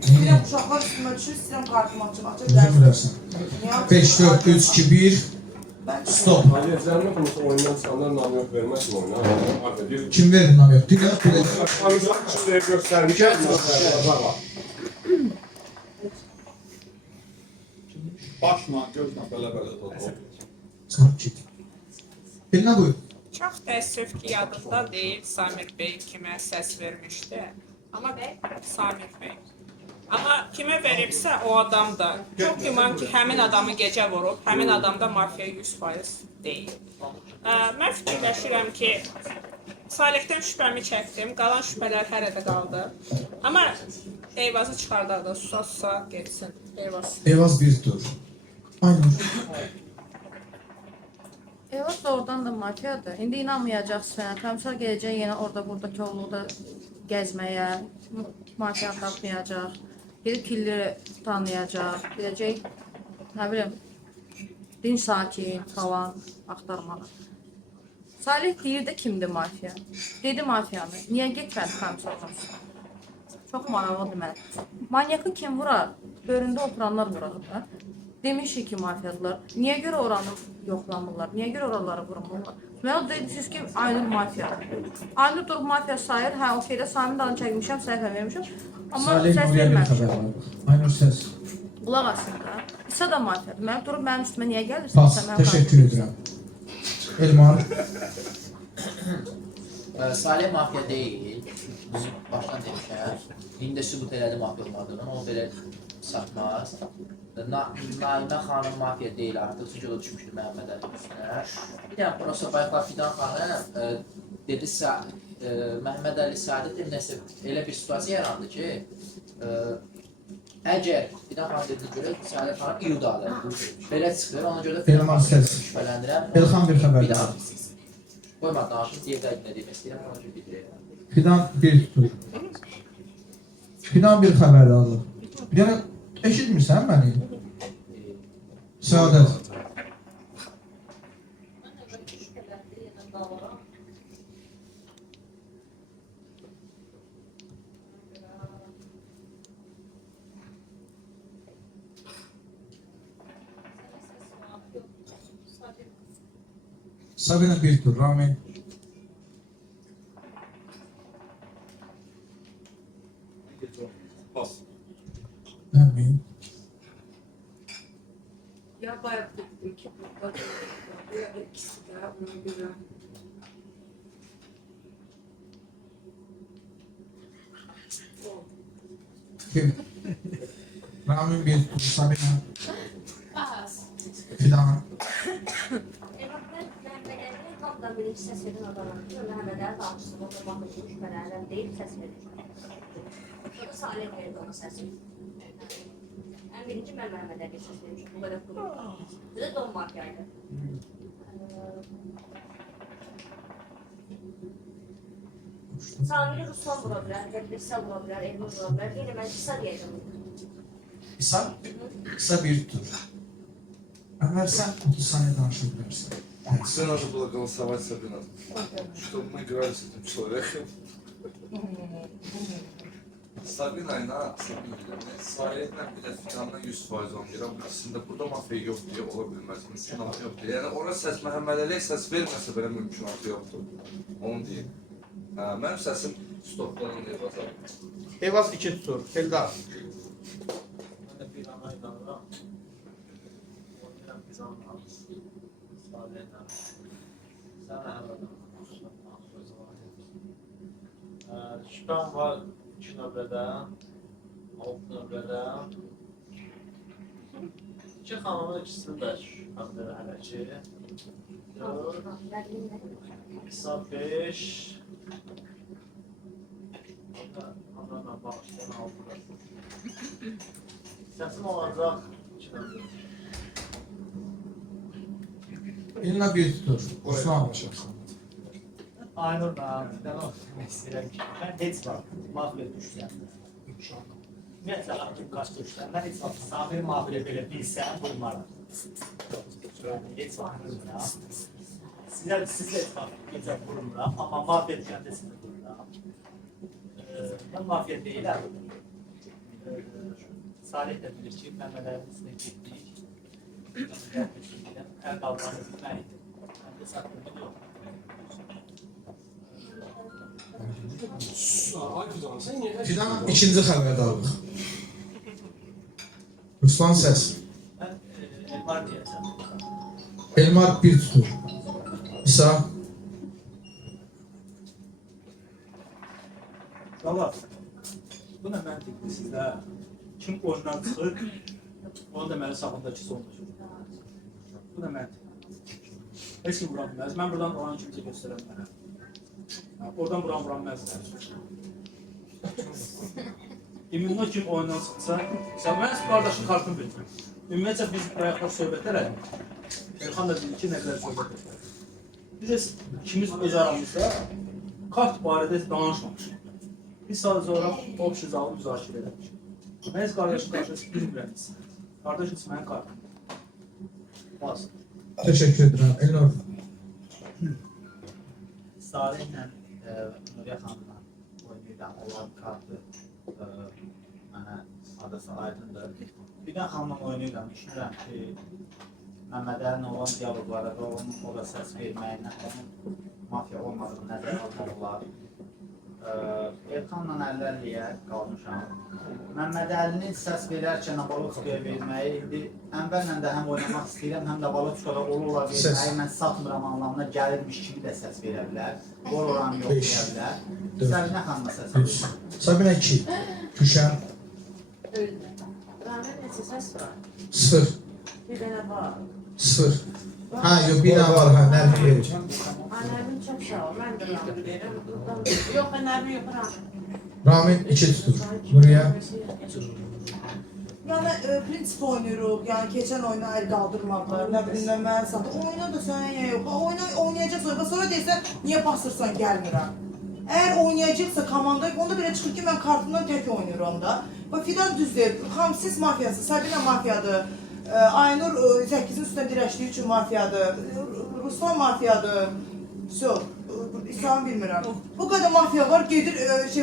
İstəyirəm uşaqlar üstümə düşür, istəyirəm kartımı açıb Uzun versin. 5, 4, 3, 2, 1. Stop. Ali Ezber'in konusu oyundan insanlar nam yok vermez mi oyuna? Affediyor. Kim verir nam yok? Dünya bile. Komiser şimdi hep göstermiş. Başla, gözlə belə-belə tutulur. Sakit. Eline buyur. Çox təəssüf ki, yadımda deyil Samir Bey kimə səs vermişdi. Amma Samir Bey. Amma kimə veribsə o adam da çox güman ki, həmin adamı gecə vurub, həmin adam da mafiya 100% deyil. Mən fikirləşirəm ki, Salihdən şübhəmi çəkdim, qalan şübhələr hələ də qaldı. Amma Eyvazı çıxardaq da susa geçsin. Eyvaz. Eyvaz bir tur. Aynur. Evet, oradan da mafiyadır. İndi inanmayacaqsın. Komisar gələcək yenə orada buradakı olduqda gəzməyə, mafiya tapmayacaq. Gedib killeri tanıyacaq. Gedəcək, nə bilim, din sakin falan axtarmağa. Salih deyir də kimdir mafiya? Dedi mafiyanı. Niyə getmədi komisardan? Çox maraqlıdır mən. Manyakı kim vurar? Bölündə oturanlar vurar da. Demişik ki mafiyadılar. Niyə görə oranı yoxlamırlar? Niyə görə oraları vurmurlar? Mən o deyirsiniz ki Aynur mafiyadır. Aynur durub mafiya sayır. Hə, okeydə Sami'nin adını çəkmişəm, səhvə vermişəm. Amma Salih səs Nuriyə bir verməmişəm. xəbər alırıq. Aynur səs. Qulaq asın da. İsa da mafiyadır. Mən durub mənim üstümə niyə gəlirsən? Pas, təşəkkür edirəm. Elmar. Salih mafiya deyil. Biz başdan demişəm. İndi sübut elədi mafiya olmadığını. O belə satmaz. Naimə xanım mafiya deyil artıq. Çünki o düşmüşdü Məhəmməd Əlinin üstünə. Bir dənə prosta bayaqlar Fidan xanım dedi Məhəmməd Əli Səadət nəsə elə bir situasiya yarandı ki, əgər Fidan xanım dediyi görə Səadət xanım iyudadır. Belə çıxır, ona görə Fidan xanım şübhələndirəm. Elxan bir xəbər Bir daha alır. qoyma danışım, deyir də nə demək istəyirəm, ona görə bildirəm. Fidan bir tutur. Fidan bir xəbər alır. Yəni, eşitmirsən məni? Səadət. Sabina bir tur, Ramin. Pas. Ramin. Ya bayağı dedim ki burada ya ikisi de ona göre. Kim? Ramin bir tur, Sabina. Pas. Fidan. Tam da birinci səs verin adamlar. Məhəmməd Əli danışsın, o da baxın şübhələnirəm deyib səs verir. O da Salih verdi ona səsi. Ən birinci mən Məhəmməd Əliyə səs vermişim, bu qədər qurur. Bir də Don Mafiyaydı. Samiri Ruslan vura bilər, İsa vura bilər, Elmur vura bilər. Yine mən İsa deyəcəm. İsa? İsa bir tur. Əvvəl sən 30 saniyə danışa bilərsən. Все надо было голосовать Сабина, чтобы мы играли с этим человеком. Sabina ilə Salihlə bir də Fidandan 100% oynayıram. Bu ikisində burada mafiya yox deyə ola bilməz. Mümkünatı yoxdur. Yəni ora səs Məhəmməd Əliyə səs verməsə belə mümkünatı yoxdur. Onu deyim. Mənim səsim stoplarım Eyvaz'a. Eyvaz 2 tutur. Eldar. Mən də bir ana inanıram. Oynayıram biz anla. Salihlə. Sən əvvəldən. Şübhəm var 2 nömrədə, 6 nömrədə. 2 xanımın ikisini də şübhəmdir hələ ki. 4, İsa 5. Onlarla bağışlayan 6'da. Səsim olacaq 2 nömrədə. Elinə bir tutur. Ruslan alacaqsan. Aynur ben demek istəyirəm ki, mən heç vaxt mafiya düşsəm, ümumiyyətlə artıq qaç düşsəm, mən heç vaxt Samir mafiya belə bilsəm, vurmaram. Yəni, heç vaxt vurmuram. Sizə heç vaxt gecə vurmuram, amma mafiya düşəndə sizə vururam. Mən mafiya deyiləm. Salih də bilir ki, Məhəmməd Əlinin üstünə getdik. Əl qaldırmanı bilməkdir. Mən də satmı biliyorum. Fidan ikinci xəbərdə alırıq. Ruslan səs. Mən Elmar deyəcəm. Elmar bir tutur. İsa. Valla, bu nə məntiqdir sizdə? Kim oyundan çıxır, onu da məni sağındakı sondur. Bu nə məntiq? Heç kim vuran bilməz. Mən buradan oranı kimsə göstərəm mənə. Oradan buran bilməzlər. İmmunla kim oyundan çıxsa, sən mən qardaşın kartını bilmirəm. Ümumiyyətlə biz bayaqlar söhbət elədik. Elxan da dedi ki, nə qədər söhbət etmək. Biz ikimiz öz aramızda kart barədə danışmamışıq. Biz sadəcə olaraq общий zalı müzakirə eləmişik. Mən heç qardaş bilmirəm. Qardaş heç mənim kartım. Bas. Teşekkür ederim. Elnur. Salihlə Nuriyə xanımla oynayıram, onların kartı mənə adası aydındır. Bir də xanımla oynayıram, düşünürəm ki, Məmmədəlin olan diyaloglara və onun o da səs verməyindən onun mafya olmadığını nəzərə almaq olar. Elxanla əllərliyə qalmışam. Məmmədəlinin səs verərkən Baloçkaya verməyi, indi əvvəllə də həm oynamaq istəyirəm, həm də Baloçkada olur verməyi mən satmıram anlamına gəlirmiş kimi də səs verə bilər. Gol oranı yoxlaya bilər. Səbinə xanıma səs verir. Sabine 2. Gülşen Məndə neçə səs var? 0. Bir dənə var. 0. Ha yok bir daha var ha. Nerede verir? Annemin çox sağ ol. Mən də Rami verirəm. Yox, Nərmin yox, Rami. Ramin 2 tutur. Nuriye. Yani prinsip oynuyoruz. Yani geçen oyuna el kaldırmadılar. Ne bileyim ben satı. Oyna da sen ya yok. Oynayacaksan sonra deyirsən niye basırsan gelmirəm. Eğer oynayacaksa komanda onda bile çıkır ki ben kartımdan tek oynuyorum da. Bak Fidan düzdür. Hamsiz mafyası, Sabina mafyadır. Aynur 8'in üstüne direştiği için mafyadır. Ruslan mafyadır. Söz. İslam bilmirəm. Bu kadar mafya var, gedir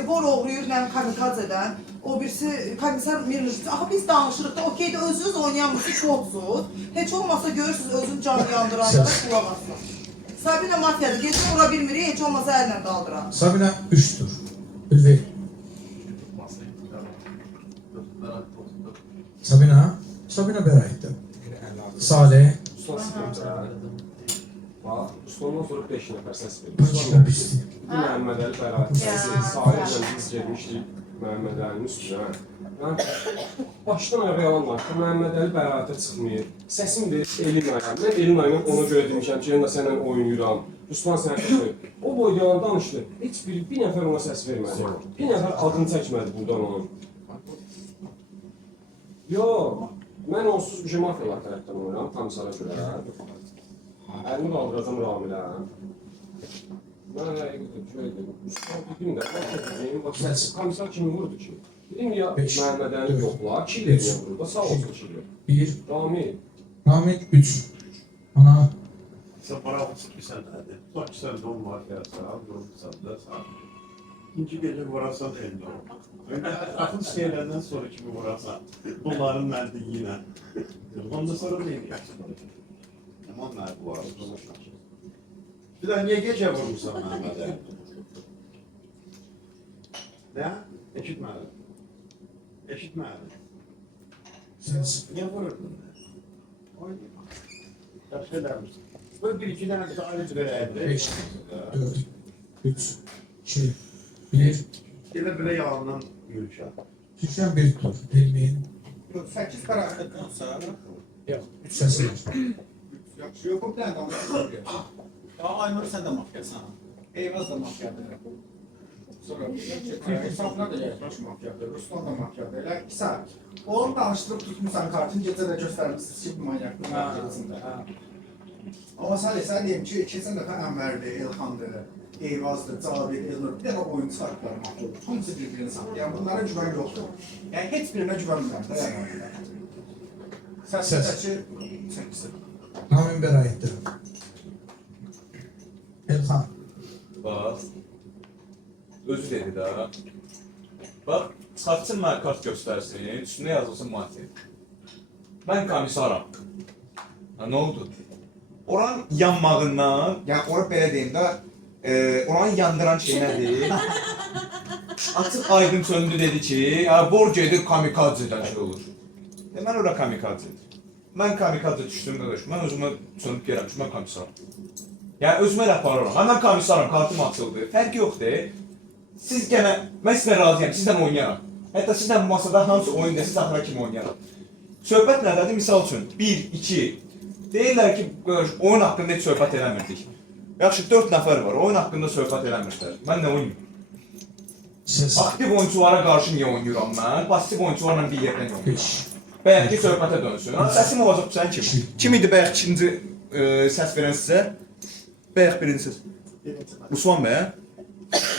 vor oğruyur, nəm kamikazədən. O birisi komisar Mirnus. Axı biz danışırıq da, okey də özünüz oynayanmısınız, çoxsuz. Heç olmasa görürsünüz özün canı yandıranlara kulaq asın. Sabina mafyadır, gedir vura bilmirik, heç olmasa əllə qaldıran. Sabine 3 tur. Ülvi. Sabine Berayet'ti. Salih. Ustamdan sonra 5 nəfər səs verir. Məhəmməd Əli Bəraət səsi, Salihlə biz gelmişdik Məhəmməd Əlinin üstünə. Mən başdan ayağa yalan var ki, Məhəmməd Əli Bəraətə çıxmayır. Səsim verir Elin ayına. Mən Elin ayına ona görə demişəm ki, yenə sənlə oynayıram. Ruslan sənə çıxır. O boyda yalan danışdı. Heç bir nəfər ona səs vermədi. Bir nəfər adını çəkmədi buradan onun. Yox, mən onsuz bir şey mafyalar tərəfdən oynayıram, komissara görə. Əlini qaldıracam Ramilə. Mən həqiqətən dedim də, komissar kimi vurdu ki? Dedim ya, Məhəmməd Əli yoxla, killerlə vurdu da, sağ olsun killer. 1. Rami 3. Ana. Sen para çıkırsan hadi. Bak sen don mafyası al, durursan da sağ. İkinci gece vurasan elde ol. Önce akıl şeylerden sonra kimi vurasan. Bunların məndiğine. Ondan sonra ne yapacaksın? Onlar bu arada konuşmak. Bir daha niye gece vurmuşsan Mehmet'e? Ne? Eşitmedin. Eşitmedin. Niye vururdun? Oynayayım. Başka der misin? Böyle bir iki tane de ayrıca vereydi. 5, 4, 3, 2, 1. Gele bile yalandan yürüyüşe. Gülşen 1 tur. Elmin. 8 karakter olsa. Yok. 3 sesi var. Yok, bu tane danışıyor. Ya Aynur sen de mafyasan. Eyvaz da mafyadır. Sonra hesaplar da yaklaş mafyadır. Ruslan da mafyadır. Elə bir saat. Onu danışdırıb tutmuşsan kartın gecə də göstərmişsiniz ki, manyaklıq mafyasında. Amma sən deyim ki, keçən dəfə Ənvərdir, Elxandır, Eyvazdır, Cavabir, Elnur, bir dəfə oyun çıxartdılar mafyadır. Hamısı bir-birini satır. Yəni bunlara güvən yoxdur. Yəni heç birinə güvənmirəm də yəni. Səsdəki çəkisi. Ramin Berayet'ti. Elxan. Bax. Özü dedi də. Bax, çıxartsın mənə kart göstərsin, üstünə yazılsın mafya. Mən komisaram. Nə oldu? Oranın yanmağından, yəni ora belə deyim də, oranı yandıran şey nədir? Açıq aydın söndü dedi ki, borc edir kamikazədən şey olur. Mən ora kamikazədir. Mən kamikazə düşdüm qardaş, mən özümə sönüb gələm ki, mən komisaram. Yəni özümə elə aparıram, mən komisaram, kartım açıldı, fərqi yoxdur. Siz gənə, mən sizlə razıyam, sizlə oynayaram. Hətta sizlə masada hamısı oyunda, siz axıra kimi oynayaram. Söhbət nədədir? Misal üçün, 1, 2, deyirlər ki, oyun haqqında heç söhbət eləmirdik. Yaxşı, 4 nəfər var, oyun haqqında söhbət eləmirlər. Mən nə oynayayım? Aktiv oyunculara qarşı niyə oynayıram mən? Pasif oyuncularla bir yerdən oynayıram. Bəyək ki, söhbətə dönsün. Səsim olacaq sən kim? Kim idi bəyək ikinci səs verən sizə. Bayaq birincisiz. Ruslan bəy, hə?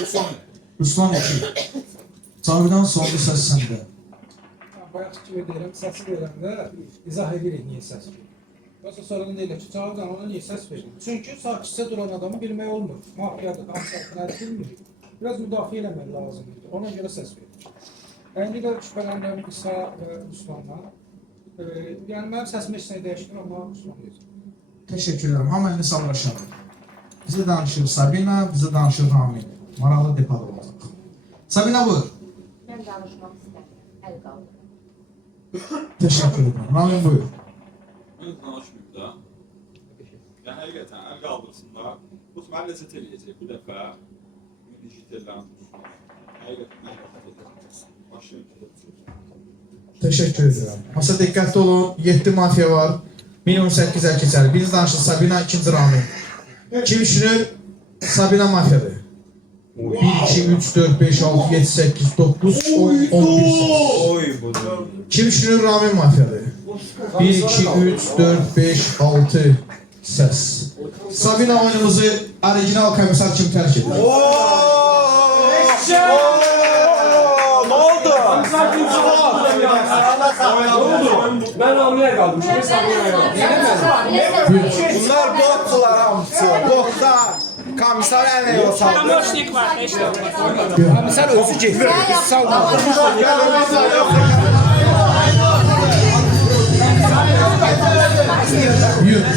Ruslan bəy. Ruslan 2. Cavidan sonlu səs səndə. Bayaq kimi deyirəm, səsi verəndə izah edirik niyə səs verir. Yoxsa sorun deyil ki, Cavidan ona niyə səs verir? Çünki sakitcə duran adamı bilmək olmur. Mafiyadır, kamçatlar bilmir. Biraz müdafiə eləmək lazımdır. Ona görə səs verir. İndi də şübhələnirəm İsa və Ruslanla. Yəni mənim səsim heç nə dəyişmir, amma Ruslan deyəcək. Təşəkkür edirəm. Hamı əlini sallaşalım. Bizə danışır Sabina, bizə danışır Ramin. Maraqlı depada olacaq. Sabina buyur. Mən danışmaq istəmirəm. Əl qaldır. Təşəkkür edirəm. Ramin buyur. Mən danışmayayım da. Yəni həqiqətən əl qaldırsınlar. Bu mən ləzzət eləyəcək bu dəfə. Digitəllərin həqiqətən əl qaldırsınlar. Başlayın. Təşəkkür edirəm. Masa diqqətli olun. 7 mafiya var. Minimum 8-ə keçər. Biz danışır Sabina, ikinci Ramin. Kim düşünür? Sabina mafiyadır. 1, 2, 3, 4, 5, 6, 7, 8, 9, 10, 11 səs. Kim düşünür? Ramin mafiyadır. 1, 2, 3, 4, 5, 6 səs. Sabina oyunumuzu orijinal komissar kimi tərk edir. Ne oldu? Ben hamleye kaldım. Şimdi Sabina'ya kaldım. Bunlar botlar hamısı. Botlar. Komisar əlinə yola saldı. Pomoçnik var, heç nə olmaz. Komisar özü gedir. Biz salmadık. Yok.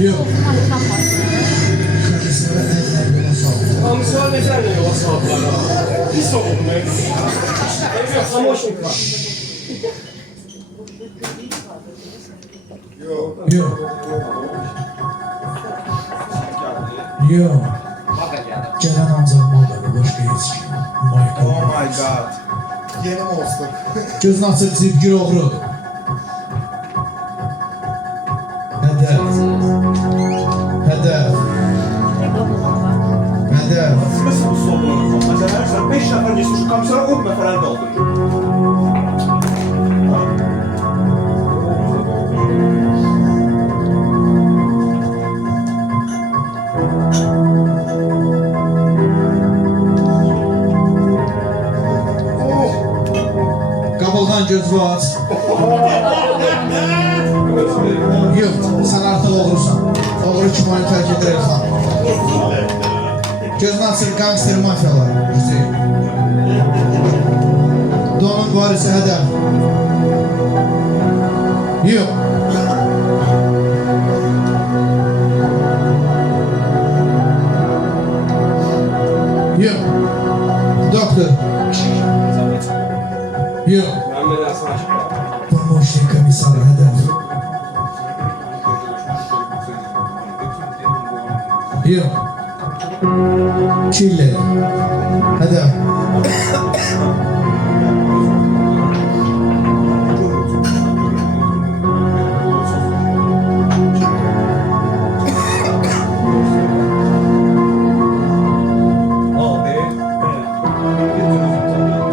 Yok. Komisar necə yola saldılar ha? Pis oldu ne? Evet, pomoçnik var. Yok. Yok. Gelen ancaq malları başqa heç kim. Oh my god. Yeni monster. Gözünü açıq zibgir oğru. Hədəf. Hədəf. Hədəf. Nasıl bu sorunlar? Mesela her zaman 5 nəfər geçmiş, şu komisara 10 nəfər əldə oldu. Qabıldan gözünü aç. Yox, sən artıq oğrusan. Oğru kim oyunu tərk edir Elxan. Gözünü açır gangster mafiyalar. Güzel. Donun varisi hədəf. Yox. Yox. Doktor. Yox. Mehmet Hasan açık var. Помощник комиссара hədəf. Yox. Killer. Hədəf.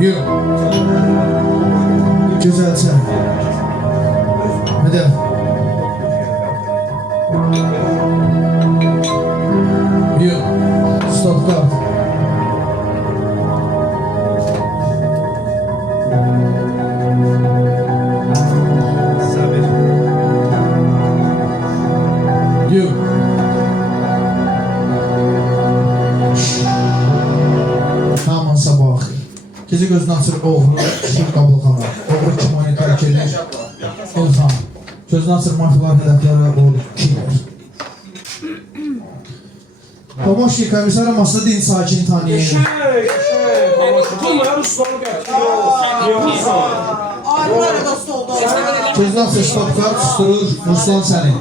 Yox. Gözəlçə. Hədəf. Yox. Stop kart. Yox. Hamın sabah. Gecə gözünü açır oğru, şir qabılxana. Oğru kim oyunu tərk edir? Elxan. Gözünü açır mafiyalar hədəflərə oğru killer. Pomoçnik komissara masada din sakin tanıyın. Şey. Tutulmayan Ruslan'ı bekliyor. Ayrıları dost oldu. Gözünü açır stop kart, susturur Ruslan səni.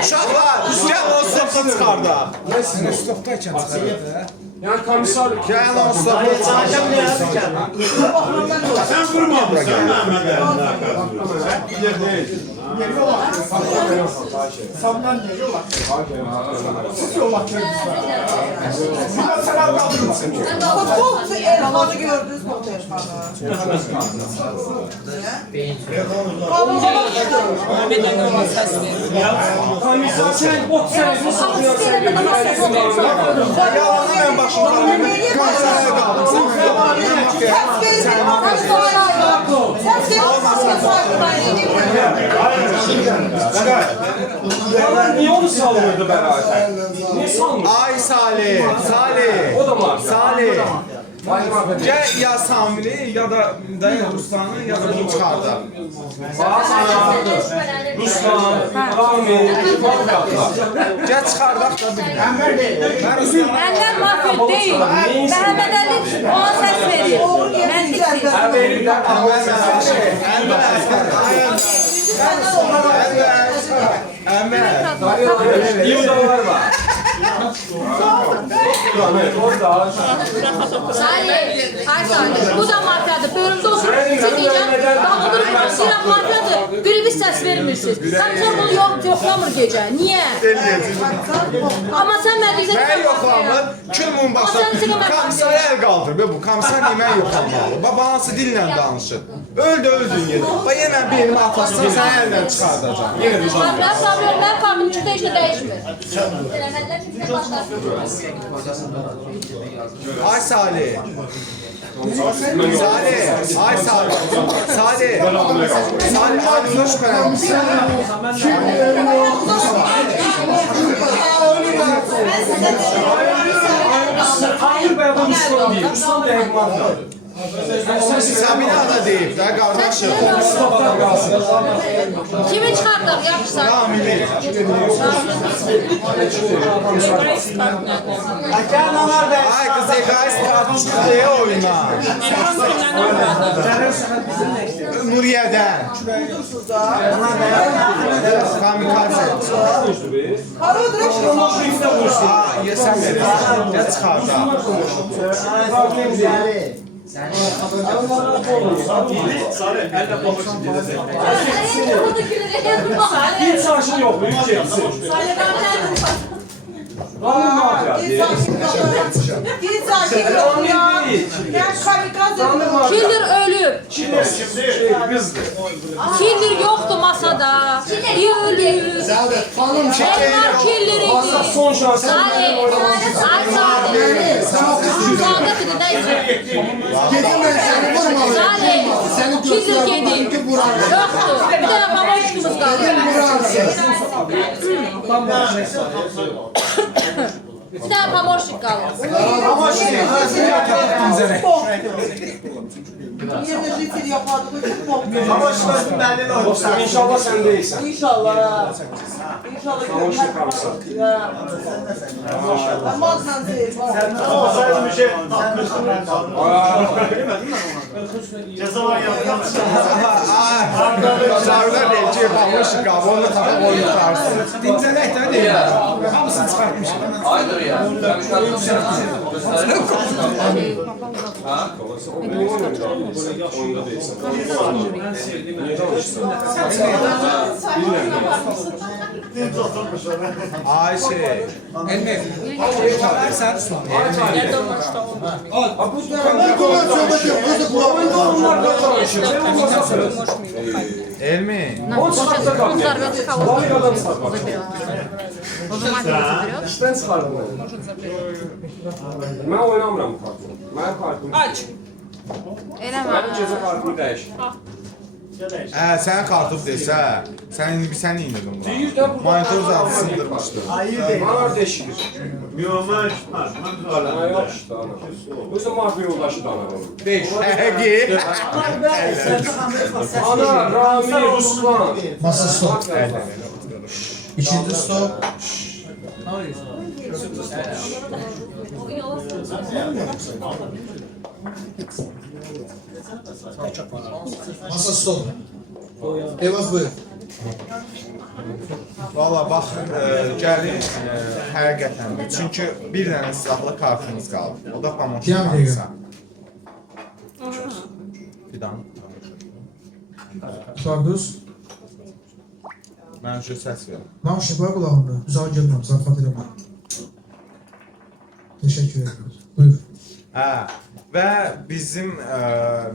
Uşaqlar, gəl o stopda çıxarda. Neyse, stopdayken çıxardı. Yani komisar... Gəl o stopda çıxarda. Sen vurmadın sen Mehmet Ali'nin arkasını. Sen bilir değilsin. Samdan niye yol açıyor? Yol açıyor. Biraz sen kaldırır mısın? Futbol Erhan'ı gördünüz mü Erhan'ı? Komisyon sen bok sensin satıyorsun. Yalanı ben başımdan komisyona qaldım. Niye onu salmıyordu beraber? Niye salmıyordu? Ay Salih, Salih. O da var. Salih. Gəl ya Samili ya da Rustanı ya da bunu çıxarda. Ruslan, Rami, Gəl çıxardaq da bilmirəm. Məndən mafya deyil. Məhəmməd Əli ona səs verir. Mən deyil. Salih, ay Salih, bu da mafyadır. Bölümdə oturub çəkəcəm, dağıdırıb başlayıram mafyadır. Biri bir səs vermirsiniz. Komisyon bunu yoxlamır gecə. Niyə? Amma sən mən bizə Mən yoxlamır, külmün başına komisar əl qaldırır. Bu komisar niyə mən yoxlamalı? Babansı dillə danışır. Öldün gedir. Bax yenə bir elimi atasın, sən əldən çıxardacaq. Yenə bir şey. Mən sabırım, mən kabin çıxda heç nə dəyişmir. Ay Salih. Salih, ay Salih. Salih. Salih, aydınla şübhələnmişsin. hayır be bu Ruslan değil. Ruslan değil mafyadır. Sabina da deyib də qardaşım. Kimi çıxardaq, yapışsan? Ramili. Ay kız egoist kartuşu deyə oyna. Nuriye'den. Kamikaze. Ya sen verir. Ya çıkardı. Hiç saçın yok, büyük çeksin. Ramil mafya değil. Killer ölüb. Kızdır. Killer yoxdur masada. Ölüb. Elmar killer idi. Son şans. Salih. Ay Salih. Sağda bir də Gedim ben seni vurmalı. Salih. Killer gedi. Yoxdur. Bir dənə babaşımız qaldı. Bir dənə pamoşnik qaldı. Yerine jitir yapardık. İnşallah sen değilsen. İnşallah. İnşallah. Pamoşnik kalırsa. Ben mazdan değil. Olsaydı bir şey hakkırsın ben kaldım. Ceza var yapacağım. Sarıda belki pamuş qabı onu tapıb oyunu tutarsın. Dincələk də deyil. Hamısını çıxartmış. Aydır ya. Ben çıkartmışım. Ha? Oyunda değilsen. Niye danışsın? Ay şey. Elmi. Sen Ruslan. Bu oyunda danışır. Elmi. Он взорвется кого-то. Заберет. İşten çıkardım onu. Ben oynamıram bu kartı. Mənim kartım. Aç. Eləmə. Mənim gecə kartımı dəyiş. Sən kartıb desə, sən indirdin bunu. Deyir də bu. Monitor zaten sındırmışdı. Bana deşilir. Yox, mən Bana yok işte ana. Özü mafya yoldaşı da ana onun. Beş. Həqi. Ana, Rami, Ruslan. Masa stop. İkinci stop. Masa stop. Evaz buyur. Valla bax, gəlin həqiqətən də. Çünki bir dənə silahlı kartımız qaldı. O da pamoşnik Piyan deyil. kartsa. Fidan. Sorduz. Mən şu səs verim. Danışın, qoy qulağını. Uzağa gelməm, zarafat eləməm. Teşekkür ederim. Buyur. Hə, və bizim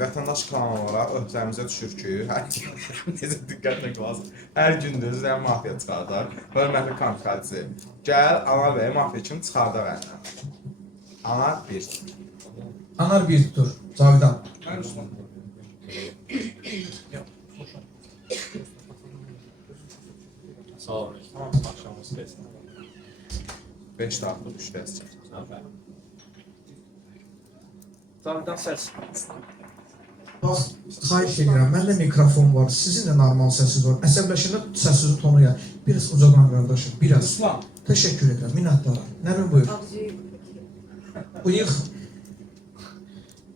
vətəndaş kanal olaraq öhdəmizə düşür ki, necə diqqətlə qulaq asın, hər gündüz mafiya çıxardar. Hörmətli kamikalici, gəl Anar bəy mafiya kimi çıxardar əndən. Anar 1. Anar 1 tutur. Cavidan. Mən Ruslan. 5 daxil 3 dəstək. Cavidan səs. Bax, xahiş edirəm, məndə mikrofon var, sizin də normal səsiniz var. Əsəbləşəndə səsinizin tonu ya. Biraz ucadan qardaşım, biraz. Teşekkür ederim, minnətdaram. Nərmin buyur. Bıyıq.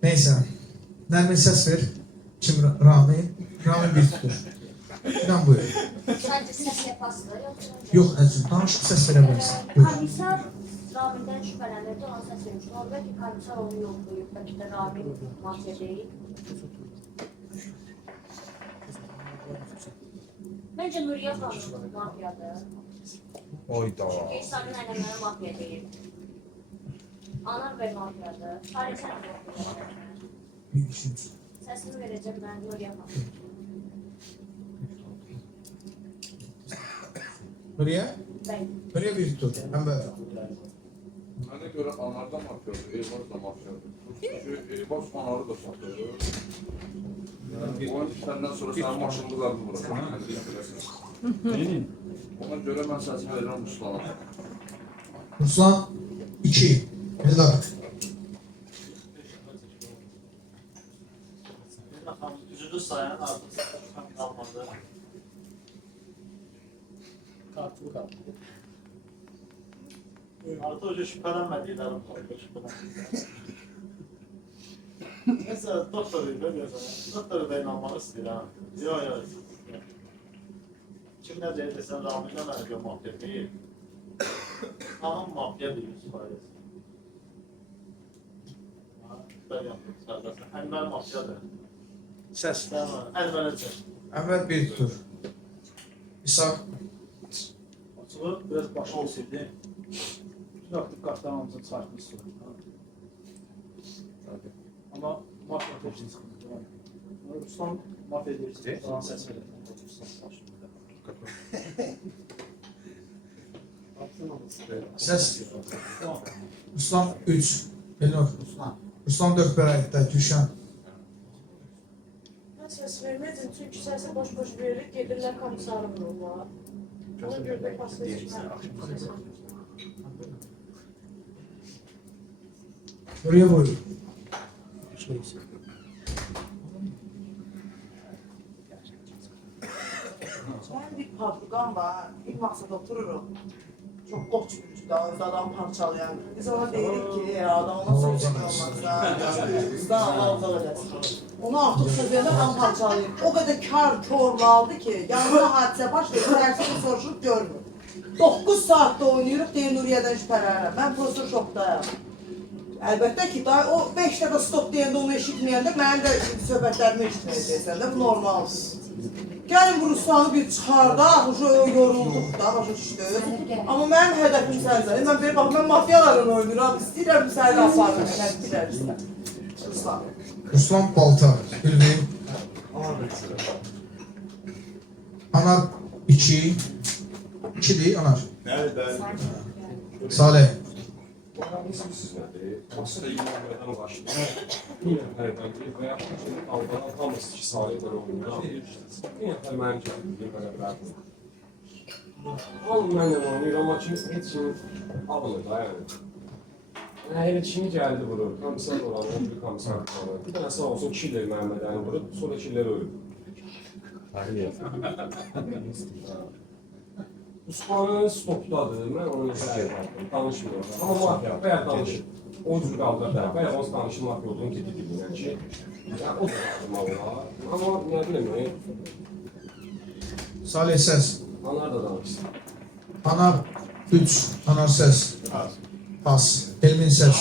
Neyse. Nərmin səs ver. Kim? Rami. Rami 1 tutur. İnan buyur. Sadece ses yapasıdır yoksa? Yox, əzizim, danışıq səs verə bilirsən. Buyur. Komiser Rami'den şüphelenirdi, ona ses vermiş. Orada ki komiser onu yoklayıp, belki de Rami mafya değil. Bence Nuriye Hanım mafyadır. Oyda. Çünkü İsa'nın aileleri mafya değil. Anar Bey mafyadır. Sadece sen mafyadır. Sesini vereceğim ben Nuriye Hanım. Nuriye? Ben. Nuriye 1 tutur. Mən belə. Mənə görə Anar da mafyadır, Elbaz da mafyadır. Çünki Elbaz Anarı da satır. Onun işlərindən sonra sənin maşınını qardı bırakır. Ona görə mən səsini verirəm Ruslana. Ruslan 2. Eldar. Üzülü sayan artık kalmadı. Kartı kaldı. Artık hoca şüphelenmediler. Mesela doktoruyla mesela. Doktoru da inanmak istiyor ha. Yok yok. Kim ne dersen Rami'den önce mafya değil. Tamam mafya değil. Ben yaptım sadece. Enver mafyadır. Səs. Tamam. Enver'e çek. Enver 1 tutur. İshak. Açığı biraz başı olsaydı. Praktik kartdan hamısını çıxartmışsın. Ama mafya tepsini sıkıntı var. Ruslan mafya tepsini falan ses verir. Səs. Ruslan 3. Elnur. Ruslan 4 bərayətdə. Gülşən. Ben ses vermedim çünkü sesi boş boş verir, gelirler komisarım var. Ona göre de pasta Nuriye buyur. Ben bir pabrikan var, bir masada otururum. Çok koç gücü daha önce adam parçalayan. Biz ona deyirik ki, adam ona söz olmazsa, bizden Allah edersin. Onu artık sözlerinde adam parçalayır. O kadar kar korlaldı ki, yanına hadise başlıyor, tersini soruşup görmür. 9 saatte oynayırıq, deyir Nuriye'den şüphelənirəm. Ben profesör şokdayım. Əlbəttə ki, daha o 5 dəfə stop deyəndə onu eşitməyəndə mənim də söhbətlərimi eşitməyəcəksən də, bu normaldır. Gəlin bu Ruslanı bir çıxardaq, yorulduq da, başa düşdük. Amma mənim hədəfim sənsən. Mən bir bax, mən mafyalarla oynayıram, istəyirəm səni aparım, mən bilərsən. Ruslan. Ruslan Balta. Bildiğin. Anar 2. 2'dir Anar. Bəli, bəli. Salih. Oranın siz nədir? Masada 20 nəfərdən başlayır. 1 nəfərdən bir və yaxud ki, aldanan hamısı ki, salihlər olunur. 1 nəfər mənim gətirdiyim bərəbərdir. Hamı mənlə oynayır, amma ki, heç kim alınır da, yəni. Elə kimi gəldi vurur, komissar olan, bir komissar olan. Bir dənə sağ olsun, killer Məhəmməd Əli vurur, sonra killer ölür. Usmanın stopdadır, mən onu necə danışmıyorum. Amma mafiya, bayaq danışır. O cür qaldır da, bayaq onun danışır mafiya olduğunu dedi ki, o da danışmaq olar. Amma nə bilim, Salih Səs. Anar da danışsın. Anar 3. Anar Səs. Pas. Elmin Səs.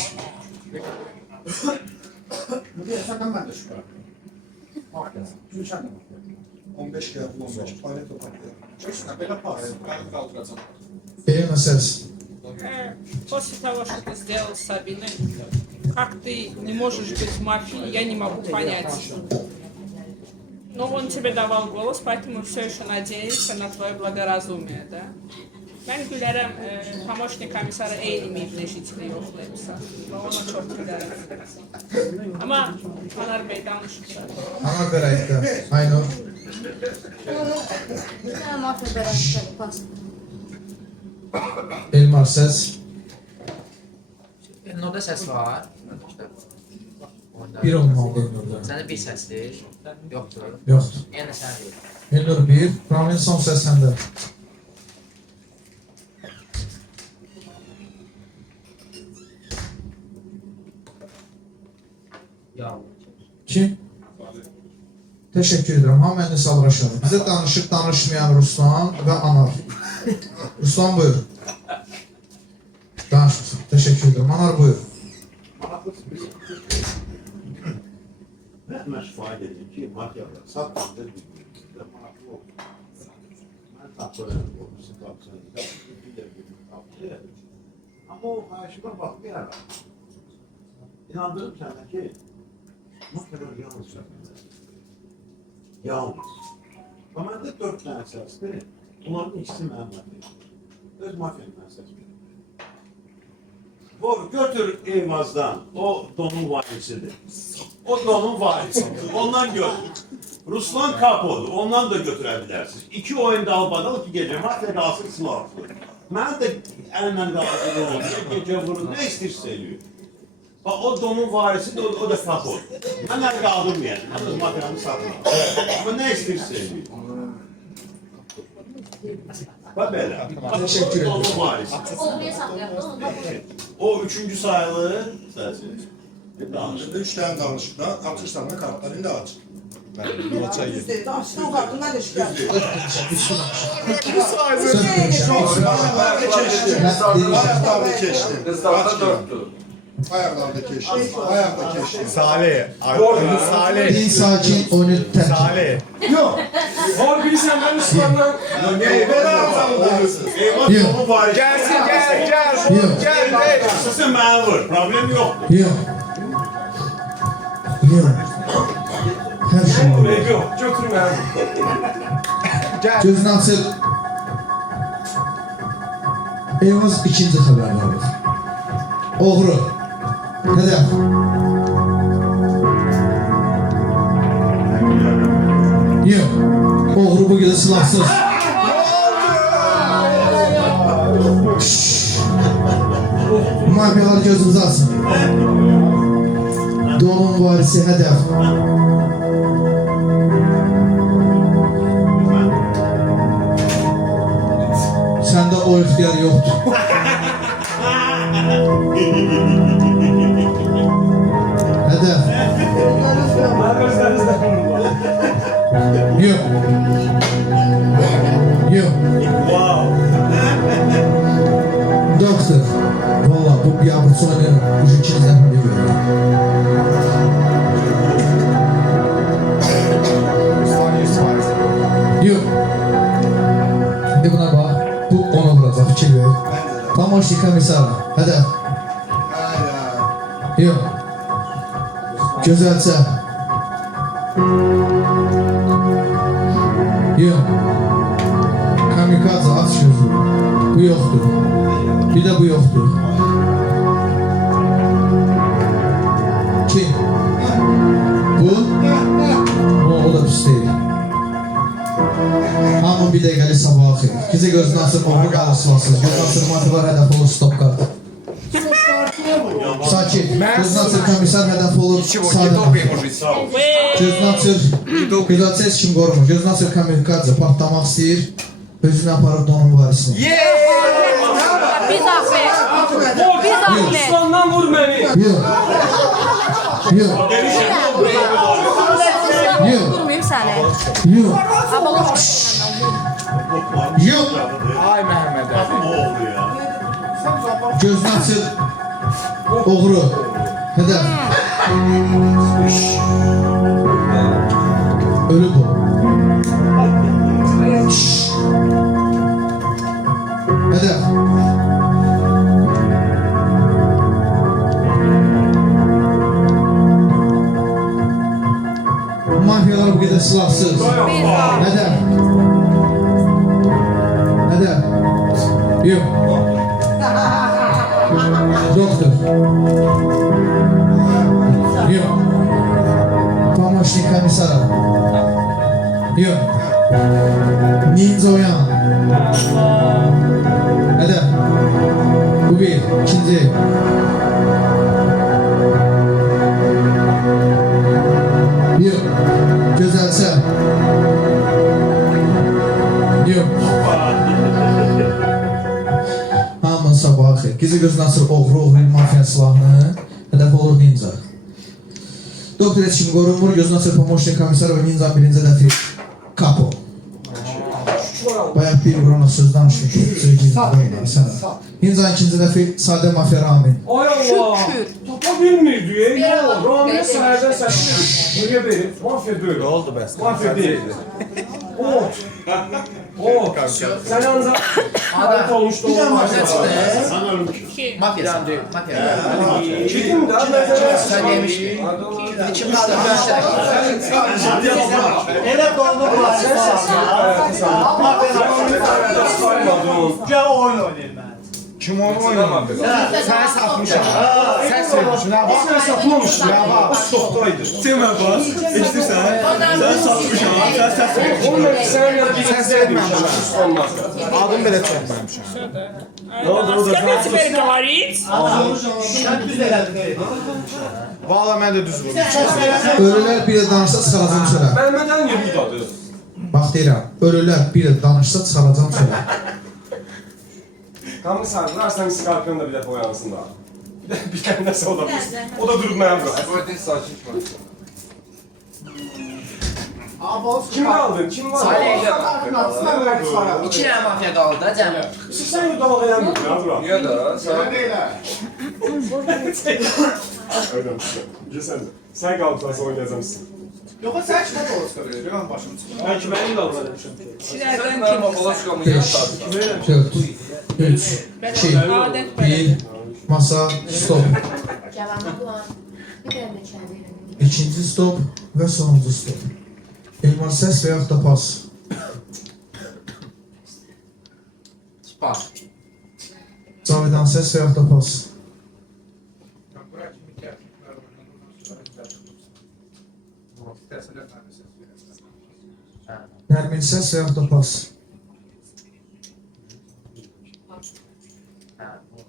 Bu deyəsən mən də şübhələm. Gülşən də. 15 qəbul 15. Planet toplanıyor. Belə pas. Qalib qaldıracaq. Elin məsələsi. После того, что ты сделал с Сабиной, как ты не можешь быть мафией, я не могу понять. Но он тебе давал голос, поэтому все еще надеемся на твое благоразумие, да? Ben gülərəm, Tamoşnik komissarı eynimiyib neşikliyi yoxlayıbsa. Ona çox gülərəm. Amma Anar Bey danışırsa. Anar Bərəkdə, Aynur. Nə mafiya bərəkdə pas. Elmar səs. Orada səs var. Bir olmalı Elnur'da. Səndə bir səsdir. Yoxdur. Yoxdur. Yəni sən deyil. Elnur 1, Ramin son səs səndə. Kim? Teşekkür ederim. Hamını sallaşalım. Bize danışıp danışmayan Ruslan ve Anar. Ruslan buyur. Danışmışsın. Teşekkür ederim. Anar buyur. Ben meşfaat edeyim ki mafyalar satmadı birbirine marafı oldu. Ben tatlıyorum onu sıkıntı. Ama o karşıma bakmıyor. İnandırım sana ki mafyalar yalnız yapmıyor. Yalnız. Ama ben de 4 tane esaslı. Bunların ikisi mühemmedi. Öz mafyanın esası. Bu götür Eymaz'dan, o donun varisidir. O donun varisidir, ondan götür. Ruslan Kapo'dur, ondan da götürebilirsiniz. 2 oyun dalbadalı ki gece mafya kalsın silahlı. Ben de elimden kalsın oldu, gece vurun, ne istiyorsa ediyor. Bak o donun varisi de o da Kapo'dur. Ben el kaldırmayayım, ben de mafyanı satmayayım. Ama ne istiyorsa ediyor. Bak böyle. Teşekkür ederim. Donun varisi. Olmaya saxlayaq da onu da O 3. sayılı sözü. Danışıqda 3 dənə danışıqda açırsan da kartları indi aç. Düzdür. Açdın o kartından da şikayət. Ayaqlarda keçdi. Ayaqlarda keçdi. Ayaqda keçdi. Salih. Salih. Din sakin, oyunu tərk. Salih. Yok. Var bilirsen ben Müslümanlar. Gelsin gel. Gel. Sizin bana vur. Problem yok. Yok. Yok. Her şey olur. Yok. Götürme. Gözünü açır. Evimiz ikinci xəbərlər var. Oğru. Hədəf. Yok. Oğru bu gece silahsız. Mafyalar gözümüzü açsın. Donun varisi hədəf. Səndə o ixtiyar yoxdur. Hədəf. Yok. Yok. Doktor. Valla bu bir yavrusu oynayan ucu ikinizden biliyor. Yok. Şimdi buna bak. Bu ona vuracak. Fikir ver. Tamoşnik komissara. Hedef. Yok. Güzelce. Yok. Kamikaze aç gözü. Bu yoktur. Bir de bu yoktur. Kim? Bu? O da pis değil. Hamı bir de gəlir sabah xeyir. Gecə gözünü açır, oğlu qalır silahsız. Gözünü açır, matı var, hədəf olur, stop kart. Sakin. Gözünü açır, komissar hədəf olur, sadə. Gözünü açır, müdafiəçi kim qorumur. Gözünü açır, kamikaze partlamaq istəyir. Özünü aparır donun varisini. Bir zahmet. Bir zahmet. Müslümandan vur beni. Yok. Yok. Yok. Vurmayayım səni. Yok. Ama o Yok. Ay Mehmet Ali. Gözünü açır. Oğru. Hədəf. Ölü bu. silahsız. Hədəf. Hədəf. Yox. Doktor. Yox. Pomoçnik komissara. Yox. Ninja oyan. Hədəf. Bu bir. İkinci. Yox. Gözəlsə. Yox. Hamın sabahı xeyr. Gizli gözünü açır oğru mafiya silahını. Hədəf olur ninja. Doktor etkin qorunmur. Gözünü açır pomoçnik komissar və ninja birinci dəfi kapo. Bayaq bir vurana söz danışmış. Ninja ikinci dəfi sadə mafiya Ramin. Ay Allah! Tapa bilmirdi. Rami'ye səhərdən səsli. Buraya verir. Mafya deyil. Ne oldu bəs? Mafya deyil. Ot. Sen ancaq adet olmuşdu. Bir de mafya çıktı. Sen ölmüşsün. Mafya değil. Mafya. Kim de? Sen demiştin. Kim aldı? Elə qolunu var. Gel oyun oynayayım ben. Kim onu oynamadı? Sen satmışsın. Sen sevmişsin. Sen satmamışsın. O stokdaydı. Demə bax. Eşidirsən? Sən satmışsan. Sən səs Oğlum sən ya bir səs verməmişsən. Adım belə çəkməmişəm. Ne oldu? Сколько теперь говорить? Sen düz elədin. Valla mən də düz vurdum. Ölülər bir də danışsa çıxaracam çölə. Məhmədən yürüdü. Bax deyirəm, ölülər bir də danışsa çıxaracam çölə. Komisar, bıraksan skalpiyon da bir dəfə oyansın da. Bir dənə nəsə o da bilsin. O da durub mənə bırak. Böyle sakin konuş. Kim aldın? Kim var? İki tane mafya kaldı da Cem. Sen yok dalağa yanmıyorsun ya Duran. Niye da? Sen Öyle misin? Gel de. Sen kaldın sonra oynayacağımsın. Yox, sən kimə doğru çıxarır? Yox, başım çıxır. Belki benim de almadım. Kişilerden ben kim? babalaşkamı yine 5, tartıştım. 4, 3, 2, 1, masa, stop. Cavanlar bir dənə çəvirin. İkinci stop və sonuncu stop. Elmar səs və yaxud da pas. Bak. Cavidan səs və yaxud da pas. Nərmin səs və yaxud da pas.